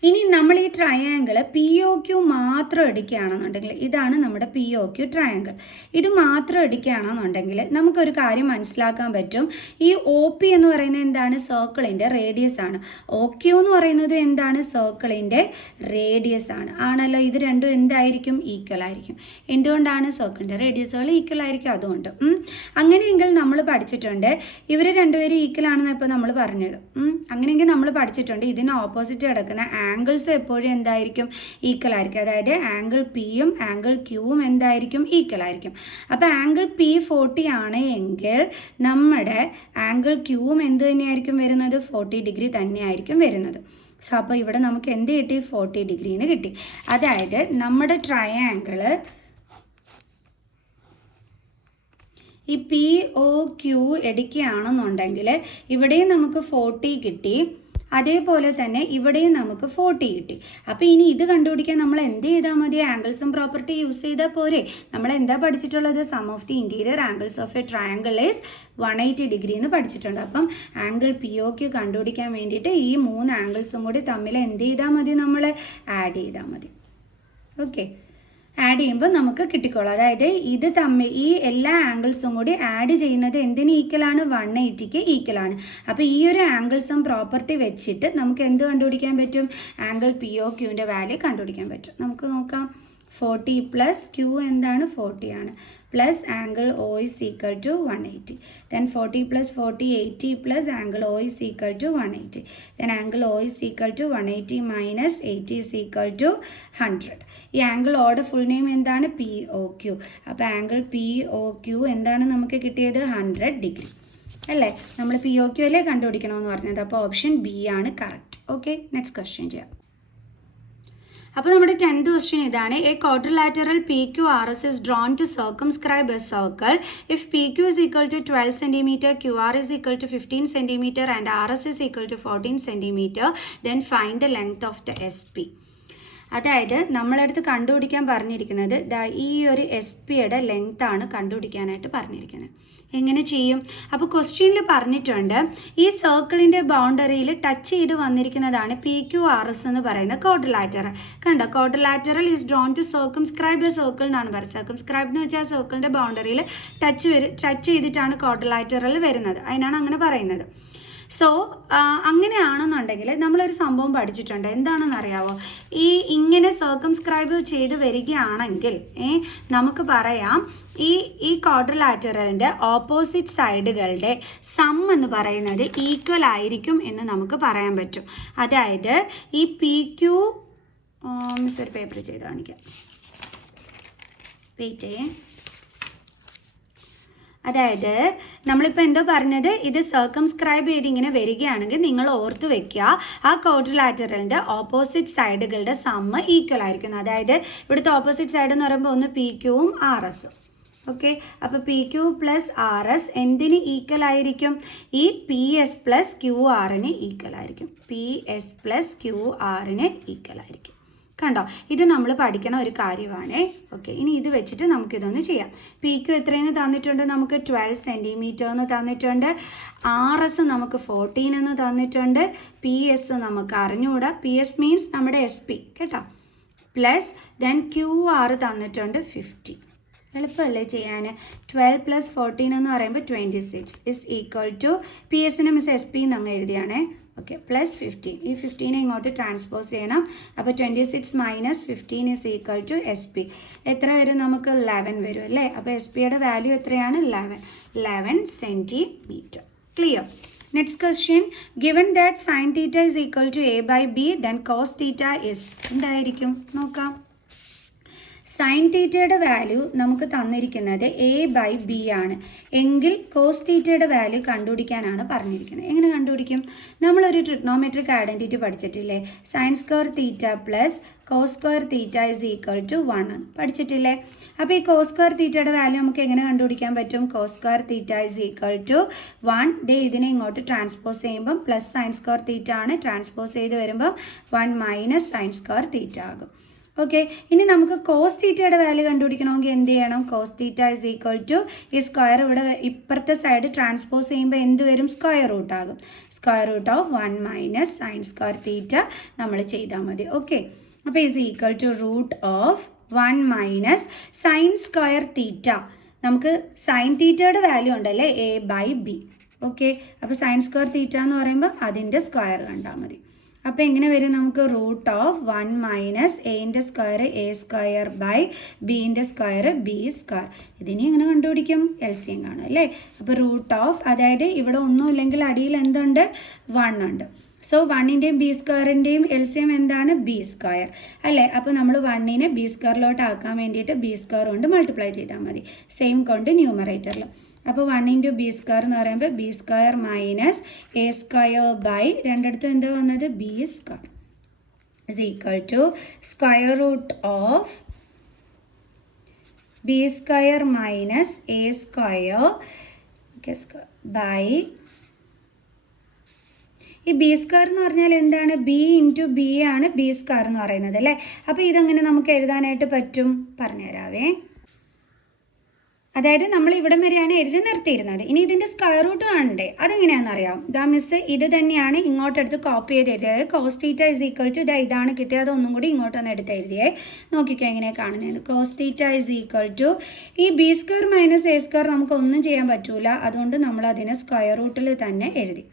ഇനി നമ്മൾ ഈ ട്രയാങ്കിൾ POQ മാത്രം എടുക്കുകയാണെന്നുണ്ടെങ്കിൽ, ഇതാണ് നമ്മുടെ POQ ട്രയാങ്കിൾ, ഇത് മാത്രം എടുക്കുകയാണെന്നുണ്ടെങ്കിൽ നമുക്കൊരു കാര്യം മനസ്സിലാക്കാൻ പറ്റും. ഈ OP എന്ന് പറയുന്നത് എന്താണ്? സർക്കിളിൻ്റെ റേഡിയസ് ആണ്. OQ എന്ന് പറയുന്നത് എന്താണ്? സർക്കിളിൻ്റെ റേഡിയസ് ആണ്. ആണല്ലോ. ഇത് രണ്ടും എന്തായിരിക്കും? ഈക്വൽ ആയിരിക്കും. എന്തുകൊണ്ടാണ്? സർക്കിളിൻ്റെ റേഡിയസുകൾ ഈക്വൽ ആയിരിക്കും, അതുകൊണ്ട്. അങ്ങനെയെങ്കിൽ നമ്മൾ പഠിച്ചിട്ടുണ്ട് ഇവർ രണ്ടുപേരും ഈക്വൽ ആണെന്ന് ഇപ്പോൾ നമ്മൾ പറഞ്ഞത്. അങ്ങനെയെങ്കിൽ നമ്മൾ പഠിച്ചിട്ടുണ്ട് ഇതിന് ഓപ്പോസിറ്റ് കിടക്കുന്ന ആംഗിൾസ് എപ്പോഴും എന്തായിരിക്കും? ഈക്വൽ ആയിരിക്കും. അതായത് ആംഗിൾ Pയും ആംഗിൾ Qവും എന്തായിരിക്കും? ഈക്വൽ ആയിരിക്കും. അപ്പോൾ ആംഗിൾ P 40 ആണ് എങ്കിൽ നമ്മുടെ ആംഗിൾ Qവും എന്ത് തന്നെയായിരിക്കും വരുന്നത്? 40 ഡിഗ്രി തന്നെയായിരിക്കും വരുന്നത്. സോ അപ്പോൾ ഇവിടെ നമുക്ക് എന്ത് കിട്ടി? 40 ഡിഗ്രീന് കിട്ടി. അതായത് നമ്മുടെ ട്രയാങ്കിൾ ഈ POQ എടുക്കുകയാണെന്നുണ്ടെങ്കിൽ ഇവിടെയും നമുക്ക് 40 കിട്ടി, അതേപോലെ തന്നെ ഇവിടെയും നമുക്ക് 40 കിട്ടി. അപ്പോൾ ഇനി ഇത് കണ്ടുപിടിക്കാൻ നമ്മൾ എന്ത് ചെയ്താൽ മതി? ആംഗിൾസും പ്രോപ്പർട്ടി യൂസ് ചെയ്താൽ പോരെ? നമ്മൾ എന്താ പഠിച്ചിട്ടുള്ളത്? Sum of the interior angles of a triangle is 180 degree എന്ന് പഠിച്ചിട്ടുണ്ട്. അപ്പം ആംഗിൾ POQ കണ്ടുപിടിക്കാൻ വേണ്ടിയിട്ട് ഈ 3 ആംഗിൾസും കൂടി തമ്മിൽ എന്ത് ചെയ്താൽ മതി? നമ്മൾ ആഡ് ചെയ്താൽ മതി. ഓക്കെ, ആഡ് ചെയ്യുമ്പോൾ നമുക്ക് കിട്ടിക്കോളും. അതായത് ഇത് തമ്മിൽ ഈ എല്ലാ ആംഗിൾസും കൂടി ആഡ് ചെയ്യുന്നത് എന്തിന് ഈക്വലാണ്? 180ക്ക് ഈക്വലാണ്. അപ്പോൾ ഈ ഒരു ആംഗിൾസും പ്രോപ്പർട്ടി വെച്ചിട്ട് നമുക്ക് എന്ത് കണ്ടുപിടിക്കാൻ പറ്റും? ആംഗിൾ POQൻ്റെ വാല്യൂ കണ്ടുപിടിക്കാൻ പറ്റും. നമുക്ക് നോക്കാം. 40 പ്ലസ് Q എന്താണ്? 40 ആണ്. Plus angle O is equal to 180. Then 40 plus 40, 80 plus angle O is equal to 180. Then angle O is equal to 180 minus 80 is equal to 100. ഈ ആംഗിൾ ഓയുടെ ഫുൾ നെയിം എന്താണ്? POQ. അപ്പോൾ angle POQ എന്താണ് നമുക്ക് കിട്ടിയത്? 100 degree അല്ലേ? നമ്മൾ POQ അല്ലേ കണ്ടുപിടിക്കണമെന്ന് പറഞ്ഞത്. അപ്പോൾ ഓപ്ഷൻ B ആണ് കറക്റ്റ്. ഓക്കെ, നെക്സ്റ്റ് ക്വസ്റ്റ്യൻ ചെയ്യാം. അപ്പോൾ നമ്മുടെ 10th ക്വസ്റ്റ്യൻ ഇതാണ്. A quadrilateral PQRS is drawn to circumscribe a circle if PQ is equal to 12 cm, QR is equal to 15 cm and RS is equal to 14 cm, then find the length of the SP. അതായത് നമ്മളടുത്ത് കണ്ടുപിടിക്കാൻ പറഞ്ഞിരിക്കുന്നത് ഈ ഒരു SPയുടെ length ആണ് കണ്ടുപിടിക്കാനായിട്ട് പറഞ്ഞിരിക്കുന്നത്. എങ്ങനെ ചെയ്യും? അപ്പോൾ ക്വസ്റ്റ്യനിൽ പറഞ്ഞിട്ടുണ്ട് ഈ സർക്കിളിൻ്റെ ബൗണ്ടറിയിൽ ടച്ച് ചെയ്ത് വന്നിരിക്കുന്നതാണ് PQRS എന്ന് പറയുന്ന ക്വാഡ്രിലാറ്ററൽ. കണ്ടോ? Quadrilateral is drawn to circumscribe a circle എന്നാണ് പറയുന്നത്. സർക്കംസ്ക്രൈബ് എന്ന് വെച്ചാൽ സർക്കിളിൻ്റെ ബൗണ്ടറിയിൽ ടച്ച് ചെയ്തിട്ടാണ് ക്വാഡ്രിലാറ്ററൽ വരുന്നത്. അതിനാണ് അങ്ങനെ പറയുന്നത്. സോ അങ്ങനെയാണെന്നുണ്ടെങ്കിൽ നമ്മളൊരു സംഭവം പഠിച്ചിട്ടുണ്ട്. എന്താണെന്ന് അറിയാവോ? ഇങ്ങനെ സർക്കംസ്ക്രൈബ് ചെയ്ത് വരികയാണെങ്കിൽ നമുക്ക് പറയാം ഈ ക്വാഡ്രിലാറ്ററലിൻ്റെ ഓപ്പോസിറ്റ് സൈഡുകളുടെ സം എന്ന് പറയുന്നത് ഈക്വൽ ആയിരിക്കും എന്ന് നമുക്ക് പറയാൻ പറ്റും. അതായത് ഈ PQ മിസ് ഒരു പേപ്പർ ചെയ്ത് കാണിക്കാം. വെയിറ്റ് ചെയ്യേ. അതായത് നമ്മളിപ്പോൾ എന്തോ പറഞ്ഞത്, ഇത് സർക്കംസ്ക്രൈബ് ചെയ്ത് ഇങ്ങനെ വരികയാണെങ്കിൽ നിങ്ങൾ ഓർത്ത് വെക്കുക ആ ക്വാഡ്രിലാറ്ററലിൻ്റെ ഓപ്പോസിറ്റ് സൈഡുകളുടെ സമ്മ് ഈക്വൽ ആയിരിക്കും. അതായത് ഇവിടുത്തെ ഓപ്പോസിറ്റ് സൈഡ് എന്ന് പറയുമ്പോൾ ഒന്ന് PQവും RSഉം. ഓക്കെ, അപ്പോൾ PQ പ്ലസ് RS എന്തിന് ഈക്വൽ ആയിരിക്കും? ഈ PS പ്ലസ് QR ഈക്വൽ ആയിരിക്കും. PS പ്ലസ് QR ഈക്വൽ ആയിരിക്കും. കണ്ടോ, ഇത് നമ്മൾ പഠിക്കണ ഒരു കാര്യമാണേ. ഓക്കെ, ഇനി ഇത് വെച്ചിട്ട് നമുക്കിതൊന്ന് ചെയ്യാം. PQ എത്രയെന്ന് തന്നിട്ടുണ്ട്, നമുക്ക് 12 സെൻറ്റിമീറ്റർ എന്ന് തന്നിട്ടുണ്ട്. RS നമുക്ക് 14 എന്ന് തന്നിട്ടുണ്ട്. PS നമുക്ക് അറിഞ്ഞുകൂടാ. PS മീൻസ് നമ്മുടെ SP കേട്ടോ. പ്ലസ് ദെൻ QR തന്നിട്ടുണ്ട് 50. എളുപ്പമല്ലേ ചെയ്യാൻ. 12 + 14 എന്ന് പറയുമ്പോൾ 26 ഇസ് ഈക്വൽ ടു PS-ന് മിസ് SP എന്ന് അങ്ങ് എഴുതിയാണേ. Okay, plus 15. ഈ 15 ഇങ്ങോട്ട് ട്രാൻസ്പോസ് ചെയ്യണം. അപ്പോൾ 26 - 15 ഇസ് ഈക്വൽ ടു SP. എത്ര വരും നമുക്ക്? 11 വരും അല്ലേ. അപ്പോൾ SPയുടെ വാല്യൂ എത്രയാണ്? 11 centimetre. Clear. Next question, given that sin θ is equal to A/B, then cos θ is എന്തായിരിക്കും നോക്കാം. സൈൻ തീറ്റയുടെ വാല്യൂ നമുക്ക് തന്നിരിക്കുന്നത് A/B ആണ് എങ്കിൽ കോസ് തീറ്റയുടെ വാല്യൂ കണ്ടുപിടിക്കാനാണ് പറഞ്ഞിരിക്കുന്നത്. എങ്ങനെ കണ്ടുപിടിക്കും? നമ്മളൊരു ട്രിഗ്നോമെട്രിക് ഐഡൻറ്റിറ്റി പഠിച്ചിട്ടില്ലേ? sin square θ plus cos square θ is equal to 1 പഠിച്ചിട്ടില്ലേ? അപ്പോൾ ഈ cos square θയുടെ വാല്യൂ നമുക്ക് എങ്ങനെ കണ്ടുപിടിക്കാൻ പറ്റും? cos square θ is equal to 1. ഇതിനെ ഇങ്ങോട്ട് ട്രാൻസ്പോസ് ചെയ്യുമ്പം പ്ലസ് sin square θ ആണ്. ട്രാൻസ്പോസ് ചെയ്ത് വരുമ്പോൾ 1 - sin square θ ആകും. ഓക്കെ, ഇനി നമുക്ക് കോസ് തീറ്റയുടെ വാല്യൂ കണ്ടുപിടിക്കണമെങ്കിൽ എന്ത് ചെയ്യണം? Cos theta is equal to ഈ സ്ക്വയർ ഇവിടെ ഇപ്പുറത്തെ സൈഡ് ട്രാൻസ്പോസ് ചെയ്യുമ്പോൾ എന്ത് വരും? സ്ക്വയർ റൂട്ട് ആകും. Square root of 1 - sin square theta നമ്മൾ ചെയ്താൽ മതി. ഓക്കെ, അപ്പോൾ is equal to root of 1 - sin square theta. നമുക്ക് സൈൻ തീറ്റയുടെ വാല്യൂ ഉണ്ടല്ലേ A/B. ഓക്കെ, അപ്പോൾ sin square തീറ്റ എന്ന് പറയുമ്പോൾ അതിൻ്റെ സ്ക്വയർ കണ്ടാൽ മതി. അപ്പോൾ എങ്ങനെ വരും? നമുക്ക് റൂട്ട് ഓഫ് 1 - A-ൻ്റെ സ്ക്വയർ A² ബൈ B-ൻ്റെ സ്ക്വയർ B². ഇതിനെ എങ്ങനെ കണ്ടുപിടിക്കും? LCM കാണും അല്ലേ. അപ്പോൾ റൂട്ട് ഓഫ്, അതായത് ഇവിടെ ഒന്നുമില്ലെങ്കിൽ അടിയിൽ എന്തുണ്ട്? 1 ഉണ്ട്. സോ 1-ൻ്റെയും B² LCM എന്താണ്? B² അല്ലേ. അപ്പോൾ നമ്മൾ 1-നെ B² ആക്കാൻ വേണ്ടിയിട്ട് B² കൊണ്ട് മൾട്ടിപ്ലൈ ചെയ്താൽ മതി. സെയിം കൊണ്ട് ന്യൂമറേറ്ററിൽ. അപ്പോൾ 1 × B² എന്ന് പറയുമ്പോൾ B² - A² ബൈ രണ്ടിടത്തും എന്താ വന്നത്? B² is equal to square root of B² - A² by ഈ B² എന്ന് പറഞ്ഞാൽ എന്താണ്? B × B ആണ് B² എന്ന് പറയുന്നത് അല്ലേ. അപ്പോൾ ഇതെങ്ങനെ നമുക്ക് എഴുതാനായിട്ട് പറ്റും? പറഞ്ഞുതരാവേ. അതായത് നമ്മൾ ഇവിടം വരെയാണ് എഴുതി നിർത്തിയിരുന്നത്. ഇനി ഇതിൻ്റെ സ്ക്വയർ റൂട്ട് കാണണ്ടേ? അതെങ്ങനെയാണെന്ന് അറിയാം. മിസ് ഇത് തന്നെയാണ് ഇങ്ങോട്ടെടുത്ത് കോപ്പി ചെയ്ത് എഴുതിയത്. Cos theta is equal to ഇതാണ് കിട്ടിയത്. അതൊന്നും കൂടി ഇങ്ങോട്ടൊന്ന് എടുത്ത് എഴുതിയേ. നോക്കിക്കോ എങ്ങനെയാണ് കാണുന്നത്. Cos theta is equal to ഈ B² - A² നമുക്ക് ഒന്നും ചെയ്യാൻ പറ്റൂല. അതുകൊണ്ട് നമ്മൾ അതിനെ സ്ക്വയർ റൂട്ടിൽ തന്നെ എഴുതി.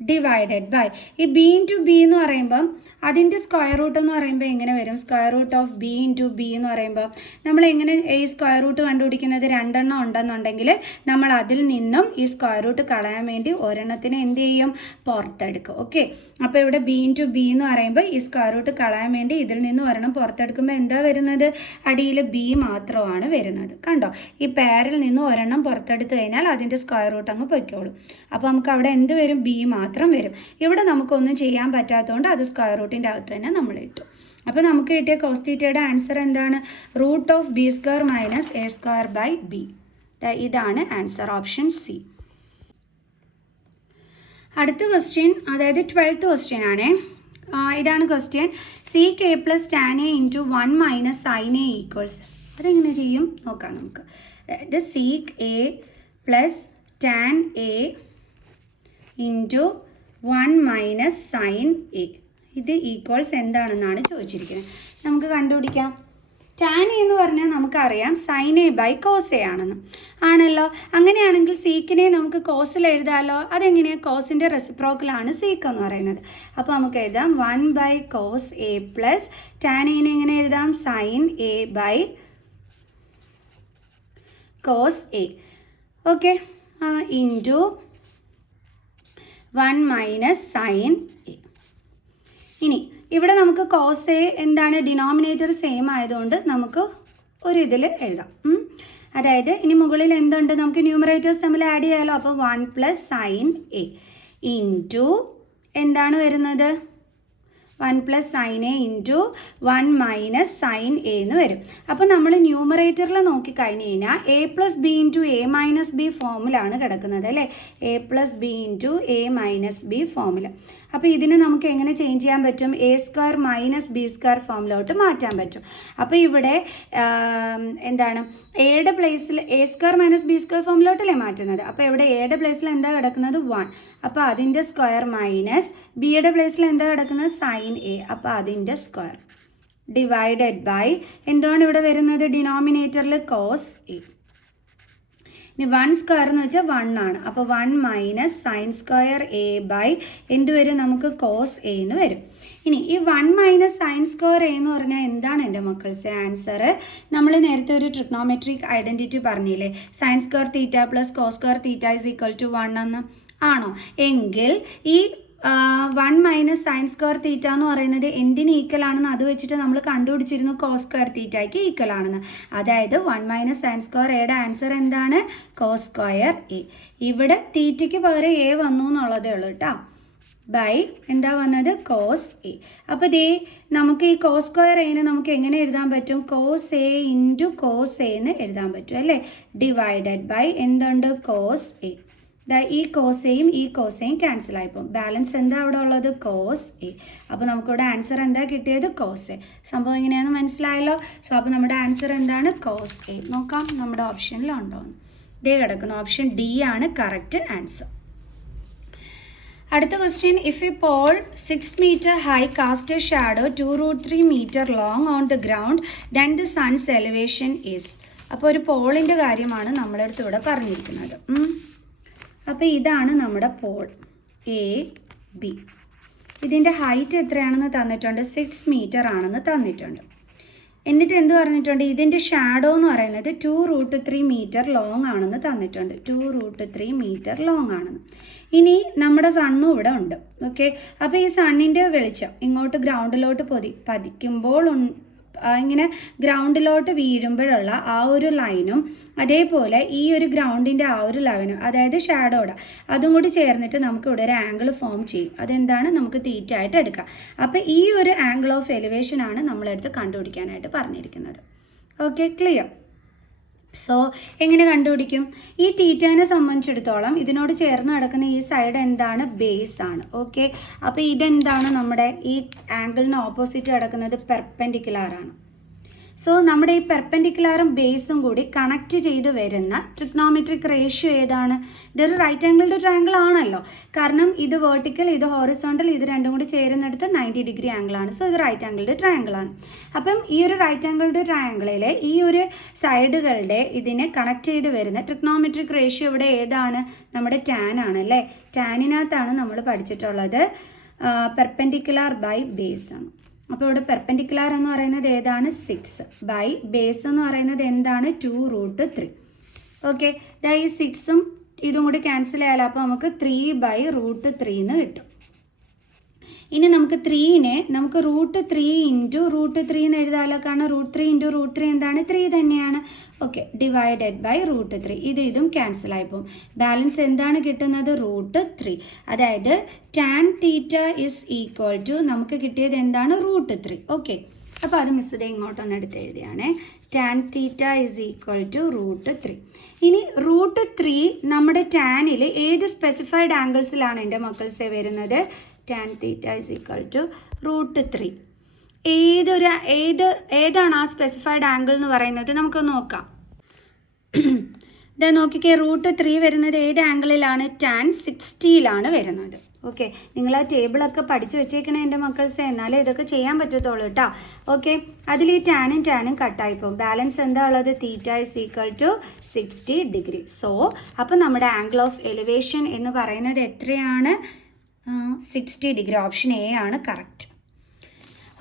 ഡിവൈഡഡ് ബൈ ഈ B × B എന്ന് പറയുമ്പം അതിൻ്റെ സ്ക്വയർ റൂട്ട് എന്ന് പറയുമ്പോൾ എങ്ങനെ വരും? Square root of B × B എന്ന് പറയുമ്പോൾ നമ്മൾ എങ്ങനെ ഈ സ്ക്വയർ റൂട്ട് കണ്ടുപിടിക്കുന്നത്? 2 എണ്ണം ഉണ്ടെന്നുണ്ടെങ്കിൽ നമ്മൾ അതിൽ നിന്നും ഈ സ്ക്വയർ റൂട്ട് കളയാൻ വേണ്ടി ഒരെണ്ണത്തിന് എന്ത് ചെയ്യും? പുറത്തെടുക്കും. ഓക്കെ, അപ്പോൾ ഇവിടെ B × B എന്ന് പറയുമ്പോൾ ഈ സ്ക്വയർ റൂട്ട് കളയാൻ വേണ്ടി ഇതിൽ നിന്ന് ഒരെണ്ണം പുറത്തെടുക്കുമ്പോൾ എന്താ വരുന്നത്? അടിയിൽ B മാത്രമാണ് വരുന്നത്. കണ്ടോ, ഈ പേരിൽ നിന്ന് ഒരെണ്ണം പുറത്തെടുത്ത് കഴിഞ്ഞാൽ അതിൻ്റെ സ്ക്വയർ റൂട്ട് അങ്ങ് പൊയ്ക്കോളും. അപ്പോൾ നമുക്ക് അവിടെ എന്ത് വരും? B മാത്രം വരും. ഇവിടെ നമുക്കൊന്നും ചെയ്യാൻ പറ്റാത്തതുകൊണ്ട് അത് സ്ക്വയർ റൂട്ടിൻ്റെ അകത്ത് തന്നെ നമ്മൾ ഇട്ടു. അപ്പോൾ നമുക്ക് കിട്ടിയ കോസ് തീറ്റയുടെ ആൻസർ എന്താണ്? Root of B² - A² by B. ഇതാണ് ആൻസർ, ഓപ്ഷൻ C. അടുത്ത ക്വസ്റ്റ്യൻ, അതായത് 12th ക്വസ്റ്റ്യൻ ആണേ. ഇതാണ് question. sec A + tan A × 1 - sin A equals. അതെങ്ങനെ ചെയ്യും നോക്കാം നമുക്ക്. അതായത് sec A + tan A × 1 - sin A ഇത് ഈക്വൽസ് എന്താണെന്നാണ് ചോദിച്ചിരിക്കുന്നത്. നമുക്ക് കണ്ടുപിടിക്കാം. tan A എന്ന് പറഞ്ഞാൽ നമുക്കറിയാം sin A/cos A ആണെന്ന് ആണല്ലോ. അങ്ങനെയാണെങ്കിൽ സീക്കിനെ നമുക്ക് കോസിൽ എഴുതാമല്ലോ. അതെങ്ങനെയാണ്? കോസിൻ്റെ റെസിപ്രോക്കലാണ് സീക്ക് എന്ന് പറയുന്നത്. അപ്പോൾ നമുക്ക് എഴുതാം 1/cos A + tan A എങ്ങനെ എഴുതാം? sin A/cos A. Okay, into 1 - sin A. ഇനി ഇവിടെ നമുക്ക് കോസ് എ എന്താണ്? ഡിനോമിനേറ്റർ സെയിം ആയതുകൊണ്ട് നമുക്ക് ഒരു ഇതിൽ എഴുതാം. അതായത് ഇനി മുകളിൽ എന്തുണ്ട്? നമുക്ക് ന്യൂമറേറ്റേഴ്സ് തമ്മിൽ ആഡ് ചെയ്യാമല്ലോ. അപ്പോൾ 1 + sin A ഇൻറ്റു എന്താണ് വരുന്നത്? 1 plus sine A into 1 minus sine A എന്ന് വരും. അപ്പോൾ നമ്മൾ ന്യൂമറേറ്ററിൽ നോക്കിക്കഴിഞ്ഞ് കഴിഞ്ഞാൽ A plus B into A minus B ഫോമിലാണ് കിടക്കുന്നത് അല്ലേ, A plus B into A minus B ഫോമിൽ. അപ്പോൾ ഇതിനെ നമുക്ക് എങ്ങനെ ചേഞ്ച് ചെയ്യാൻ പറ്റും, A square minus B square ഫോമിലോട്ട് മാറ്റാൻ പറ്റും. അപ്പോൾ ഇവിടെ എന്താണ് എയുടെ പ്ലേസിൽ A square minus B square ഫോമിലോട്ടല്ലേ മാറ്റുന്നത്. അപ്പോൾ ഇവിടെ എയുടെ പ്ലേസിൽ എന്താ കിടക്കുന്നത് 1, അപ്പോൾ അതിൻ്റെ സ്ക്വയർ മൈനസ് ബിയുടെ പ്ലേസിൽ എന്താ കിടക്കുന്നത് സൈൻ എ, അപ്പോൾ അതിൻ്റെ സ്ക്വയർ ഡിവൈഡഡ് ബൈ എന്താണ് ഇവിടെ വരുന്നത് ഡിനോമിനേറ്ററിൽ കോസ് എ. ഇനി 1 സ്ക്വയർ എന്ന് വെച്ചാൽ 1 ആണ്, അപ്പോൾ 1 minus sine square a by എന്ത് വരും നമുക്ക് കോസ് എ എന്ന് വരും. ഇനി ഈ 1 മൈനസ് സൈൻ സ്ക്വയർ എ എന്ന് പറഞ്ഞാൽ എന്താണ് എൻ്റെ മക്കൾസ് ആൻസർ. നമ്മൾ നേരത്തെ ഒരു ട്രിഗ്നോമെട്രിക് ഐഡൻറ്റിറ്റി പറഞ്ഞില്ലേ, sine square theta plus cos square theta is equal to 1 എന്ന് ആണോ, എങ്കിൽ ഈ 1 മൈനസ് സൈൻ സ്ക്വയർ തീറ്റ എന്ന് പറയുന്നത് എന്തിന് ഈക്വൽ ആണെന്ന് അത് വെച്ചിട്ട് നമ്മൾ കണ്ടുപിടിച്ചിരുന്നു കോസ് സ്ക്വയർ തീറ്റയ്ക്ക് ഈക്വൽ ആണെന്ന്. അതായത് 1 മൈനസ് സൈൻ സ്ക്വയർ എയുടെ ആൻസർ എന്താണ് കോസ് സ്ക്വയർ എ. ഇവിടെ തീറ്റയ്ക്ക് പകരം എ വന്നു എന്നുള്ളതേ ഉള്ളൂ കേട്ടോ, ബൈ എന്താ വന്നത് കോസ് എ. അപ്പോൾ ദേ നമുക്ക് ഈ കോസ് സ്ക്വയർ എനെ നമുക്ക് എങ്ങനെ എഴുതാൻ പറ്റും, cos a into cos a എന്ന് എഴുതാൻ പറ്റും അല്ലേ, ഡിവൈഡഡ് ബൈ എന്തുണ്ട് കോസ് എ. ഈ കോസയും ഈ കോസയും ക്യാൻസൽ ആയിപ്പോൾ ബാലൻസ് എന്താ അവിടെ ഉള്ളത് കോസ് എ. അപ്പോൾ നമുക്കിവിടെ ആൻസർ എന്താ കിട്ടിയത് കോസ് എ. സംഭവം ഇങ്ങനെയാണെന്ന് മനസ്സിലായല്ലോ. സോ അപ്പോൾ നമ്മുടെ ആൻസർ എന്താണ് കോസ് എ. നോക്കാം നമ്മുടെ ഓപ്ഷനിലുണ്ടോ എന്ന്. ഡേ കിടക്കുന്നു, ഓപ്ഷൻ ഡി ആണ് കറക്റ്റ് ആൻസർ. അടുത്ത question, if a pole 6 meter high cast a shadow 2√3 meter long on the ground, then the sun's elevation is. അപ്പോൾ ഒരു പോളിൻ്റെ കാര്യമാണ് നമ്മുടെ അടുത്ത് ഇവിടെ പറഞ്ഞിരിക്കുന്നത്. അപ്പോൾ ഇതാണ് നമ്മുടെ പോൾ എ ബി. ഇതിൻ്റെ ഹൈറ്റ് എത്രയാണെന്ന് തന്നിട്ടുണ്ട്, 6 meter ആണെന്ന് തന്നിട്ടുണ്ട്. എന്നിട്ട് എന്ത് പറഞ്ഞിട്ടുണ്ട്, ഇതിൻ്റെ ഷാഡോ എന്ന് പറയുന്നത് 2√3 meter ലോങ് ആണെന്ന് തന്നിട്ടുണ്ട്, 2√3 meter ലോങ് ആണെന്ന്. ഇനി നമ്മുടെ സണ്ണും ഇവിടെ ഉണ്ട്. ഓക്കെ, അപ്പോൾ ഈ സണ്ണിൻ്റെ വെളിച്ചം ഇങ്ങോട്ട് ഗ്രൗണ്ടിലോട്ട് പതിക്കുമ്പോൾ ഇങ്ങനെ ഗ്രൗണ്ടിലോട്ട് വീഴുമ്പോഴുള്ള ആ ഒരു ലൈനും അതേപോലെ ഈ ഒരു ഗ്രൗണ്ടിൻ്റെ ആ ഒരു ലൈനും അതായത് ഷാഡോയുടെ അതും കൂടി ചേർന്നിട്ട് നമുക്ക് ഇവിടെ ഒരു ആംഗിൾ ഫോം ചെയ്യും. അതെന്താണ് നമുക്ക് തീറ്റ ആയിട്ട് എടുക്കാം. അപ്പോൾ ഈ ഒരു ആംഗിൾ ഓഫ് എലിവേഷൻ ആണ് നമ്മളെടുത്ത് കണ്ടുപിടിക്കാനായിട്ട് പറഞ്ഞിരിക്കുന്നത്. Okay, clear. സോ എങ്ങനെ കണ്ടുപിടിക്കും, ഈ തീറ്റേനെ സംബന്ധിച്ചിടത്തോളം ഇതിനോട് ചേർന്ന് കിടക്കുന്ന ഈ സൈഡ് എന്താണ് ബേസ് ആണ്. ഓക്കെ, അപ്പോൾ ഇതെന്താണ് നമ്മുടെ ഈ ആംഗിളിന് ഓപ്പോസിറ്റ് കിടക്കുന്നത് പെർപെൻഡിക്കുലർ ആണ്. സോ നമ്മുടെ ഈ പെർപെൻഡിക്കുലറും ബേസും കൂടി കണക്ട് ചെയ്ത് വരുന്ന ട്രിഗ്നോമെട്രിക് റേഷ്യോ ഏതാണ്, ഇതൊരു റൈറ്റ് ആംഗിൾഡ് ട്രയാങ്കിൾ ആണല്ലോ. കാരണം ഇത് വെർട്ടിക്കൽ ഇത് ഹോറിസോണ്ടൽ ഇത് രണ്ടും കൂടി ചേരുന്നിടത്ത് 90 degree ആംഗിളാണ്. സോ ഇത് റൈറ്റ് ആംഗിൾഡ് ട്രയാങ്കിൾ ആണ്. അപ്പം ഈ ഒരു റൈറ്റ് ആംഗിൾഡ് ട്രയാങ്കിളിലെ ഈ ഒരു സൈഡുകളുടെ ഇതിനെ കണക്ട് ചെയ്ത് വരുന്ന ട്രിഗ്നോമെട്രിക് റേഷ്യോ ഇവിടെ ഏതാണ്, നമ്മുടെ ടാൻ ആണ് അല്ലേ. ടാനിനകത്താണ് നമ്മൾ പഠിച്ചിട്ടുള്ളത് പെർപെൻഡിക്കുലർ ബൈ ബേസ് ആണ്. അപ്പോൾ ഇവിടെ പെർപെൻഡിക്കുലർ എന്ന് പറയുന്നത് ഏതാണ് 6 ബൈ ബേസ് എന്ന് പറയുന്നത് എന്താണ് 2√3. ഓക്കെ, ഈ 6ഉം ഇതും കൂടി ക്യാൻസൽ ചെയ്യാലോ, അപ്പോൾ നമുക്ക് 3/√3 എന്ന് കിട്ടും. ഇനി നമുക്ക് 3നെ നമുക്ക് √3 ഇൻറ്റു √3 എന്ന് എഴുതാമല്ലോ, കാരണം √3 ഇൻറ്റു √3 എന്താണ് 3 തന്നെയാണ്. ഓക്കെ, ഡിവൈഡഡ് ബൈ √3 ഇതും ക്യാൻസൽ ആയിപ്പോവും. ബാലൻസ് എന്താണ് കിട്ടുന്നത് √3. അതായത് tan theta is equal to നമുക്ക് കിട്ടിയത് എന്താണ് √3. ഓക്കെ, അപ്പോൾ അത് മിസ് ചെയ്ത് ഇങ്ങോട്ടൊന്ന് എടുത്ത് എഴുതിയാണേ, tan theta is equal to √3. ഇനി √3 നമ്മുടെ ടാനിൽ ഏത് സ്പെസിഫൈഡ് ആംഗിൾസിലാണ് എൻ്റെ മക്കൾസെ വരുന്നത്, tan theta is equal to √3. ഏതാണ് ആ സ്പെസിഫൈഡ് ആംഗിൾ എന്ന് പറയുന്നത് നമുക്ക് നോക്കാം. ഇതാ നോക്കിക്കേ, √3 വരുന്നത് ഏത് ആംഗിളിലാണ്, ടാൻ 60യിലാണ് വരുന്നത്. ഓക്കെ, നിങ്ങൾ ആ ടേബിളൊക്കെ പഠിച്ചു വെച്ചേക്കണേ എൻ്റെ മക്കൾസ്, എന്നാലേ ഇതൊക്കെ ചെയ്യാൻ പറ്റത്തുള്ളൂ കേട്ടോ. ഓക്കെ, അതിൽ ഈ ടാനും കട്ടായിപ്പോവും. ബാലൻസ് എന്താ ഉള്ളത്, theta is equal to 60 degree. So അപ്പോൾ നമ്മുടെ ആംഗിൾ ഓഫ് എലിവേഷൻ എന്ന് പറയുന്നത് എത്രയാണ്, 60 degree. ഓപ്ഷൻ എ ആണ് കറക്റ്റ്.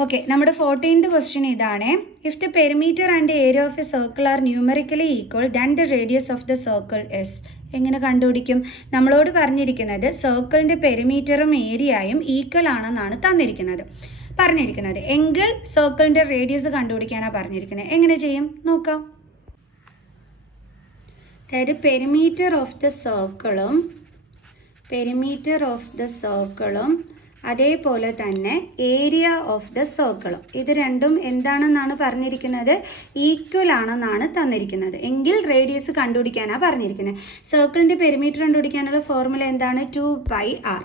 ഓക്കെ, നമ്മുടെ 14th ക്വസ്റ്റ്യൻ ഇതാണ്. If the perimeter and area of A circle are numerically equal then the radius of the circle S. എങ്ങനെ കണ്ടുപിടിക്കും, നമ്മളോട് പറഞ്ഞിരിക്കുന്നത് സർക്കിളിൻ്റെ പെരിമീറ്ററും ഏരിയയും ഈക്വൽ ആണെന്നാണ് പറഞ്ഞിരിക്കുന്നത്. എങ്കിൽ സർക്കിളിൻ്റെ റേഡിയസ് കണ്ടുപിടിക്കാനാണ് പറഞ്ഞിരിക്കുന്നത്. എങ്ങനെ ചെയ്യും നോക്കാം. അതായത് പെരിമീറ്റർ ഓഫ് ദ സർക്കിളും അതേപോലെ തന്നെ ഏരിയ ഓഫ് ദ സർക്കിളും. ഇത് രണ്ടും എന്താണെന്നാണ് പറഞ്ഞിരിക്കുന്നത്? ഈക്വൽ ആണെന്നാണ് തന്നിരിക്കുന്നത്. എങ്കിൽ റേഡിയസ് കണ്ടുപിടിക്കാനാണ് പറഞ്ഞിരിക്കുന്നത്. സർക്കിളിൻ്റെ പെരിമീറ്റർ കണ്ടുപിടിക്കാനുള്ള ഫോർമുല എന്താണ്? 2πr.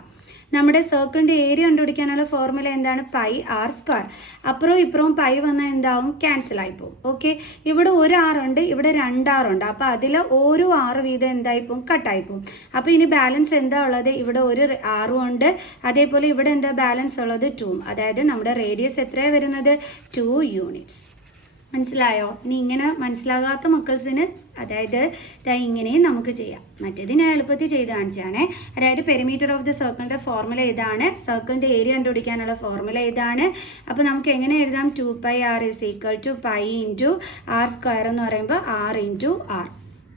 നമ്മുടെ സർക്കിളിൻ്റെ ഏരിയ കണ്ടുപിടിക്കാനുള്ള ഫോർമുല എന്താണ്? πr². അപ്പുറവും ഇപ്പുറവും പൈ വന്നാൽ എന്താവും? ക്യാൻസൽ ആയിപ്പോവും. ഓക്കെ, ഇവിടെ ഒരു ആറുണ്ട്, ഇവിടെ 2 ആറുണ്ട്. അപ്പോൾ അതിൽ ഓരോ 6 വീതം എന്തായിപ്പോവും? കട്ടായിപ്പോവും. അപ്പോൾ ഇനി ബാലൻസ് എന്താ ഉള്ളത്? ഇവിടെ ഒരു 6 ഉണ്ട്, അതേപോലെ ഇവിടെ എന്താ ബാലൻസ് ഉള്ളത്? 2. അതായത് നമ്മുടെ റേഡിയസ് എത്രയാണ് വരുന്നത്? 2 യൂണിറ്റ്സ്. മനസ്സിലായോ? ഇനി ഇങ്ങനെ മനസ്സിലാകാത്ത മക്കൾസിന് അതായത് ഇങ്ങനെയും നമുക്ക് ചെയ്യാം. മറ്റേത് ഞാൻ എളുപ്പത്തിൽ ചെയ്ത് കാണിച്ചാണേ. അതായത് പെരിമീറ്റർ ഓഫ് ദ സർക്കിളിൻ്റെ ഫോർമുല ഇതാണ്, സർക്കിളിൻ്റെ ഏരിയ കണ്ടുപിടിക്കാനുള്ള ഫോർമുല ഇതാണ്. അപ്പോൾ നമുക്ക് എങ്ങനെ എഴുതാം? 2πr = π × r² എന്ന് പറയുമ്പോൾ r × r.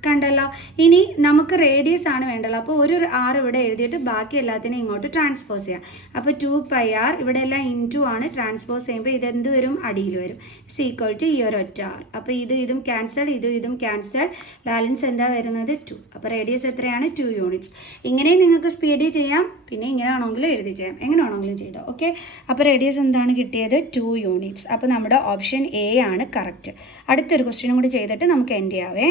കണ്ടല്ലോ. ഇനി നമുക്ക് റേഡിയസ് ആണ് വേണ്ടല്ലോ. അപ്പോൾ ഒരു 6 ഇവിടെ എഴുതിയിട്ട് ബാക്കി എല്ലാത്തിനും ഇങ്ങോട്ട് ട്രാൻസ്പോസ് ചെയ്യാം. അപ്പോൾ 2πr ഇവിടെ എല്ലാം ഇൻറ്റു ആണ്, ട്രാൻസ്പോസ് ചെയ്യുമ്പോൾ ഇതെന്ത് വരും? അടിയിൽ വരും. = ഈ ഒരൊറ്റ r. അപ്പോൾ ഇതും ക്യാൻസൽ, ഇതും ക്യാൻസൽ. ബാലൻസ് എന്താ വരുന്നത്? 2. അപ്പോൾ റേഡിയസ് എത്രയാണ്? 2 യൂണിറ്റ്സ്. ഇങ്ങനെ നിങ്ങൾക്ക് സ്പീഡിൽ ചെയ്യാം, പിന്നെ ഇങ്ങനെ ആണെങ്കിലും എഴുതി ചെയ്യാം, എങ്ങനെ ആണെങ്കിലും ചെയ്തോ. ഓക്കെ, അപ്പോൾ റേഡിയസ് എന്താണ് കിട്ടിയത്? 2 യൂണിറ്റ്സ്. അപ്പോൾ നമ്മുടെ ഓപ്ഷൻ എ ആണ് കറക്റ്റ്. അടുത്തൊരു ക്വസ്റ്റ്യനും കൂടി ചെയ്തിട്ട് നമുക്ക് എൻഡ് ചെയ്യാവേ.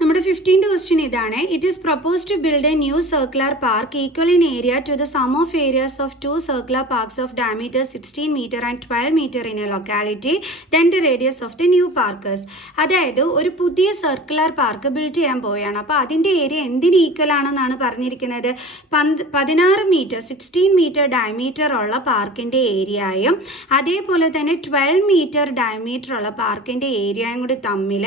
നമ്മുടെ 15th ക്വസ്റ്റ്യൻ ഇതാണ്. It is propose to build a new circular park equal in area to the sum of areas of 2 circular parks of diameter 16 metre and 12 metre in a locality. Then the radius of the new parkers. അതായത് ഒരു പുതിയ circular park build ചെയ്യാൻ പോവുകയാണ്. അപ്പോൾ അതിൻ്റെ area എന്തിന് equal ആണെന്നാണ് പറഞ്ഞിരിക്കുന്നത്? 16 മീറ്റർ 16 മീറ്റർ ഡയമീറ്റർ ഉള്ള പാർക്കിൻ്റെ ഏരിയയും അതേപോലെ തന്നെ 12 മീറ്റർ ഡയമീറ്റർ ഉള്ള പാർക്കിൻ്റെ ഏരിയയും കൂടി തമ്മിൽ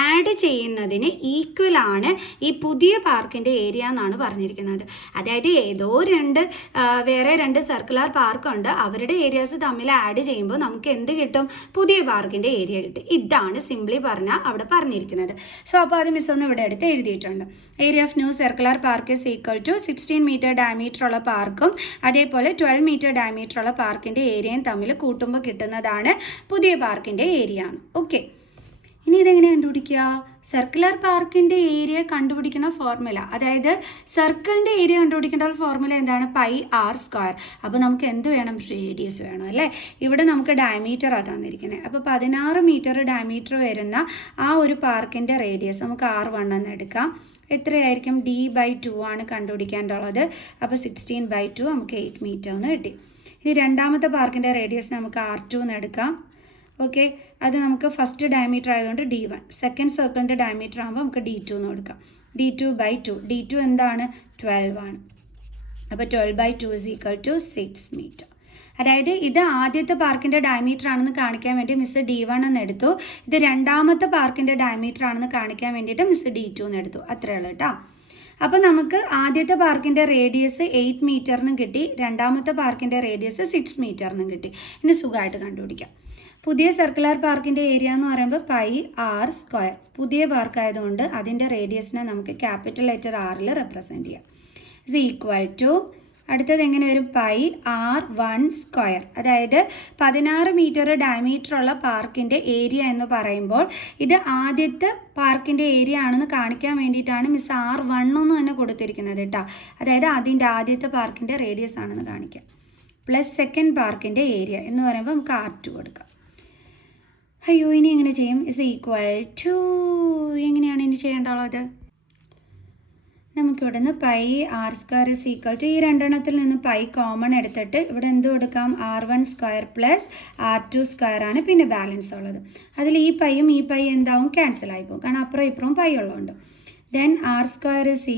ആഡ് ചെയ്യുന്നതിന് ഈക്വൽ ആണ് ഈ പുതിയ പാർക്കിൻ്റെ ഏരിയ എന്നാണ് പറഞ്ഞിരിക്കുന്നത്. അതായത് വേറെ രണ്ട് സർക്കുലർ പാർക്കുണ്ട്, അവരുടെ ഏരിയാസ് തമ്മിൽ ആഡ് ചെയ്യുമ്പോൾ നമുക്ക് എന്ത് കിട്ടും? പുതിയ പാർക്കിൻ്റെ ഏരിയ കിട്ടും. ഇതാണ് സിംപ്ലി പറഞ്ഞാൽ അവിടെ പറഞ്ഞിരിക്കുന്നത്. സോ അപ്പോൾ അത് മിസ് ഒന്ന് ഇവിടെ എടുത്ത് എഴുതിയിട്ടുണ്ട്. Area of new circular park is equal to 16 metre diameter ഉള്ള പാർക്കും അതേപോലെ 12 മീറ്റർ ഡയമീറ്റർ ഉള്ള പാർക്കിൻ്റെ ഏരിയയും തമ്മിൽ കൂട്ടുമ്പോൾ കിട്ടുന്നതാണ് പുതിയ പാർക്കിൻ്റെ ഏരിയ ആണ്. ഓക്കെ, ഇനി ഇതെങ്ങനെ കണ്ടുപിടിക്കുക? സർക്കുലർ പാർക്കിൻ്റെ ഏരിയ കണ്ടുപിടിക്കുന്ന ഫോർമുല, അതായത് സർക്കിളിൻ്റെ ഏരിയ കണ്ടുപിടിക്കേണ്ട ഫോർമുല എന്താണ്? πr². അപ്പോൾ നമുക്ക് എന്ത് വേണം? റേഡിയസ് വേണം അല്ലേ? ഇവിടെ നമുക്ക് ഡയമീറ്ററാണ് തന്നിരിക്കുന്നത്. അപ്പോൾ 16 മീറ്റർ ഡയമീറ്റർ വരുന്ന ആ ഒരു പാർക്കിൻ്റെ റേഡിയസ് നമുക്ക് r1 എന്ന് എടുക്കാം. എത്രയായിരിക്കും? d/2 ആണ് കണ്ടുപിടിക്കേണ്ടത്. അപ്പോൾ 16/2 നമുക്ക് 8 മീറ്റർ എന്ന് കിട്ടി. ഇനി രണ്ടാമത്തെ പാർക്കിൻ്റെ റേഡിയസ് നമുക്ക് r2 എന്ന് എടുക്കാം. ഓക്കെ, അത് നമുക്ക് ഫസ്റ്റ് ഡയമീറ്റർ ആയതുകൊണ്ട് d1. സെക്കൻഡ് സർക്കിളിൻ്റെ ഡയമീറ്റർ ആകുമ്പോൾ നമുക്ക് d2 എന്ന് കൊടുക്കാം. d2/2. d2 എന്താണ്? 12 ആണ്. അപ്പോൾ 12/2 = 6 മീറ്റർ. അതായത് ഇത് ആദ്യത്തെ പാർക്കിൻ്റെ ഡയമീറ്റർ ആണെന്ന് കാണിക്കാൻ വേണ്ടി മിസ് d1 എന്ന് എടുത്തു. ഇത് രണ്ടാമത്തെ പാർക്കിൻ്റെ ഡയമീറ്റർ ആണെന്ന് കാണിക്കാൻ വേണ്ടിയിട്ട് മിസ് d2 എന്ന് എടുത്തു. അത്രയേ ഉള്ളൂ കേട്ടോ. അപ്പോൾ നമുക്ക് ആദ്യത്തെ പാർക്കിൻ്റെ റേഡിയസ് 8 മീറ്ററിനും കിട്ടി, രണ്ടാമത്തെ പാർക്കിൻ്റെ റേഡിയസ് 6 മീറ്ററിനും കിട്ടി. ഇനി സുഖമായിട്ട് കണ്ടുപിടിക്കാം. പുതിയ സർക്കുലർ പാർക്കിൻ്റെ ഏരിയ എന്ന് പറയുമ്പോൾ πr². പുതിയ പാർക്ക് ആയതുകൊണ്ട് അതിൻ്റെ റേഡിയസിനെ നമുക്ക് ക്യാപിറ്റൽ ലെറ്റർ ആറിൽ റെപ്രസെൻറ്റ് ചെയ്യാം. ഇസ് ഈക്വൽ ടു അടുത്തത് എങ്ങനെ വരും? πr1². അതായത് 16 മീറ്റർ ഡയമീറ്റർ ഉള്ള പാർക്കിൻ്റെ ഏരിയ എന്ന് പറയുമ്പോൾ ഇത് ആദ്യത്തെ പാർക്കിൻ്റെ ഏരിയ ആണെന്ന് കാണിക്കാൻ വേണ്ടിയിട്ടാണ് മിസ് r1 എന്ന് തന്നെ കൊടുത്തിരിക്കുന്നത് കേട്ടോ. അതായത് അതിൻ്റെ ആദ്യത്തെ പാർക്കിൻ്റെ റേഡിയസ് ആണെന്ന് കാണിക്കാം. പ്ലസ് സെക്കൻഡ് പാർക്കിൻ്റെ ഏരിയ എന്ന് പറയുമ്പോൾ നമുക്ക് r2 കൊടുക്കാം. അയ്യോ, ഇനി എങ്ങനെ ചെയ്യും? ഇസ് ഈക്വൽ ടു എങ്ങനെയാണ് ഇനി ചെയ്യേണ്ടത്? നമുക്കിവിടെ നിന്ന് πr² = ഈ രണ്ടെണ്ണത്തിൽ നിന്ന് പൈ കോമൺ എടുത്തിട്ട് ഇവിടെ എന്ത് കൊടുക്കാം? r1² പ്ലസ് r2² ആണ് പിന്നെ ബാലൻസ് ഉള്ളത്. അതിൽ ഈ പൈയും ഈ പൈ എന്താവും? ക്യാൻസൽ ആയി പോകും, കാരണം അപ്പുറം ഇപ്പുറവും പൈ ഉള്ളതുകൊണ്ട്. ദെൻ r² =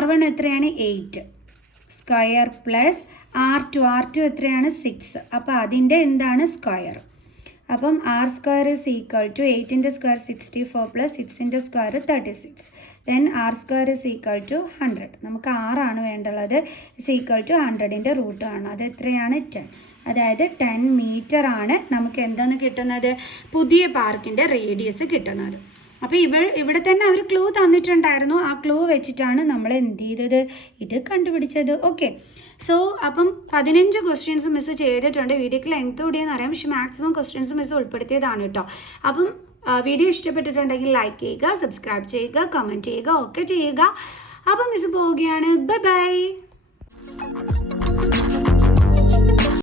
r1 എത്രയാണ്? 8² പ്ലസ് r2 എത്രയാണ്? 6. അപ്പോൾ അതിൻ്റെ എന്താണ്? സ്ക്വയർ. അപ്പം r² = 8ൻ്റെ സ്ക്വയർ 64 പ്ലസ് 6ൻ്റെ സ്ക്വയർ 36. Then r² = 100. നമുക്ക് 6 ആണ് വേണ്ടുള്ളത്. =100ൻ്റെ റൂട്ട് ആണ്. അത് എത്രയാണ്? 10. അതായത് 10 മീറ്റർ ആണ് നമുക്ക് എന്തെന്ന് കിട്ടുന്നത്? പുതിയ പാർക്കിൻ്റെ റേഡിയസ് കിട്ടുന്നത്. അപ്പോൾ ഇവിടെ തന്നെ അവർ ക്ലൂ തന്നിട്ടുണ്ടായിരുന്നു. ആ ക്ലൂ വെച്ചിട്ടാണ് നമ്മൾ എന്ത് ചെയ്തത്? ഇത് കണ്ടുപിടിച്ചത്. ഓക്കെ, സോ അപ്പം 15 ക്വസ്റ്റ്യൻസ് മിസ് ചെയ്തിട്ടുണ്ട്. വീഡിയോക്ക് ലെങ്ത് കൂടിയെന്ന് അറിയാം, പക്ഷേ മാക്സിമം ക്വസ്റ്റ്യൻസ് മിസ് ഉൾപ്പെടുത്തിയതാണ് കേട്ടോ. അപ്പം വീഡിയോ ഇഷ്ടപ്പെട്ടിട്ടുണ്ടെങ്കിൽ ലൈക്ക് ചെയ്യുക, സബ്സ്ക്രൈബ് ചെയ്യുക, കമൻറ്റ് ചെയ്യുക, ഒക്കെ ചെയ്യുക. അപ്പം മിസ് പോവുകയാണ്. Bye bye.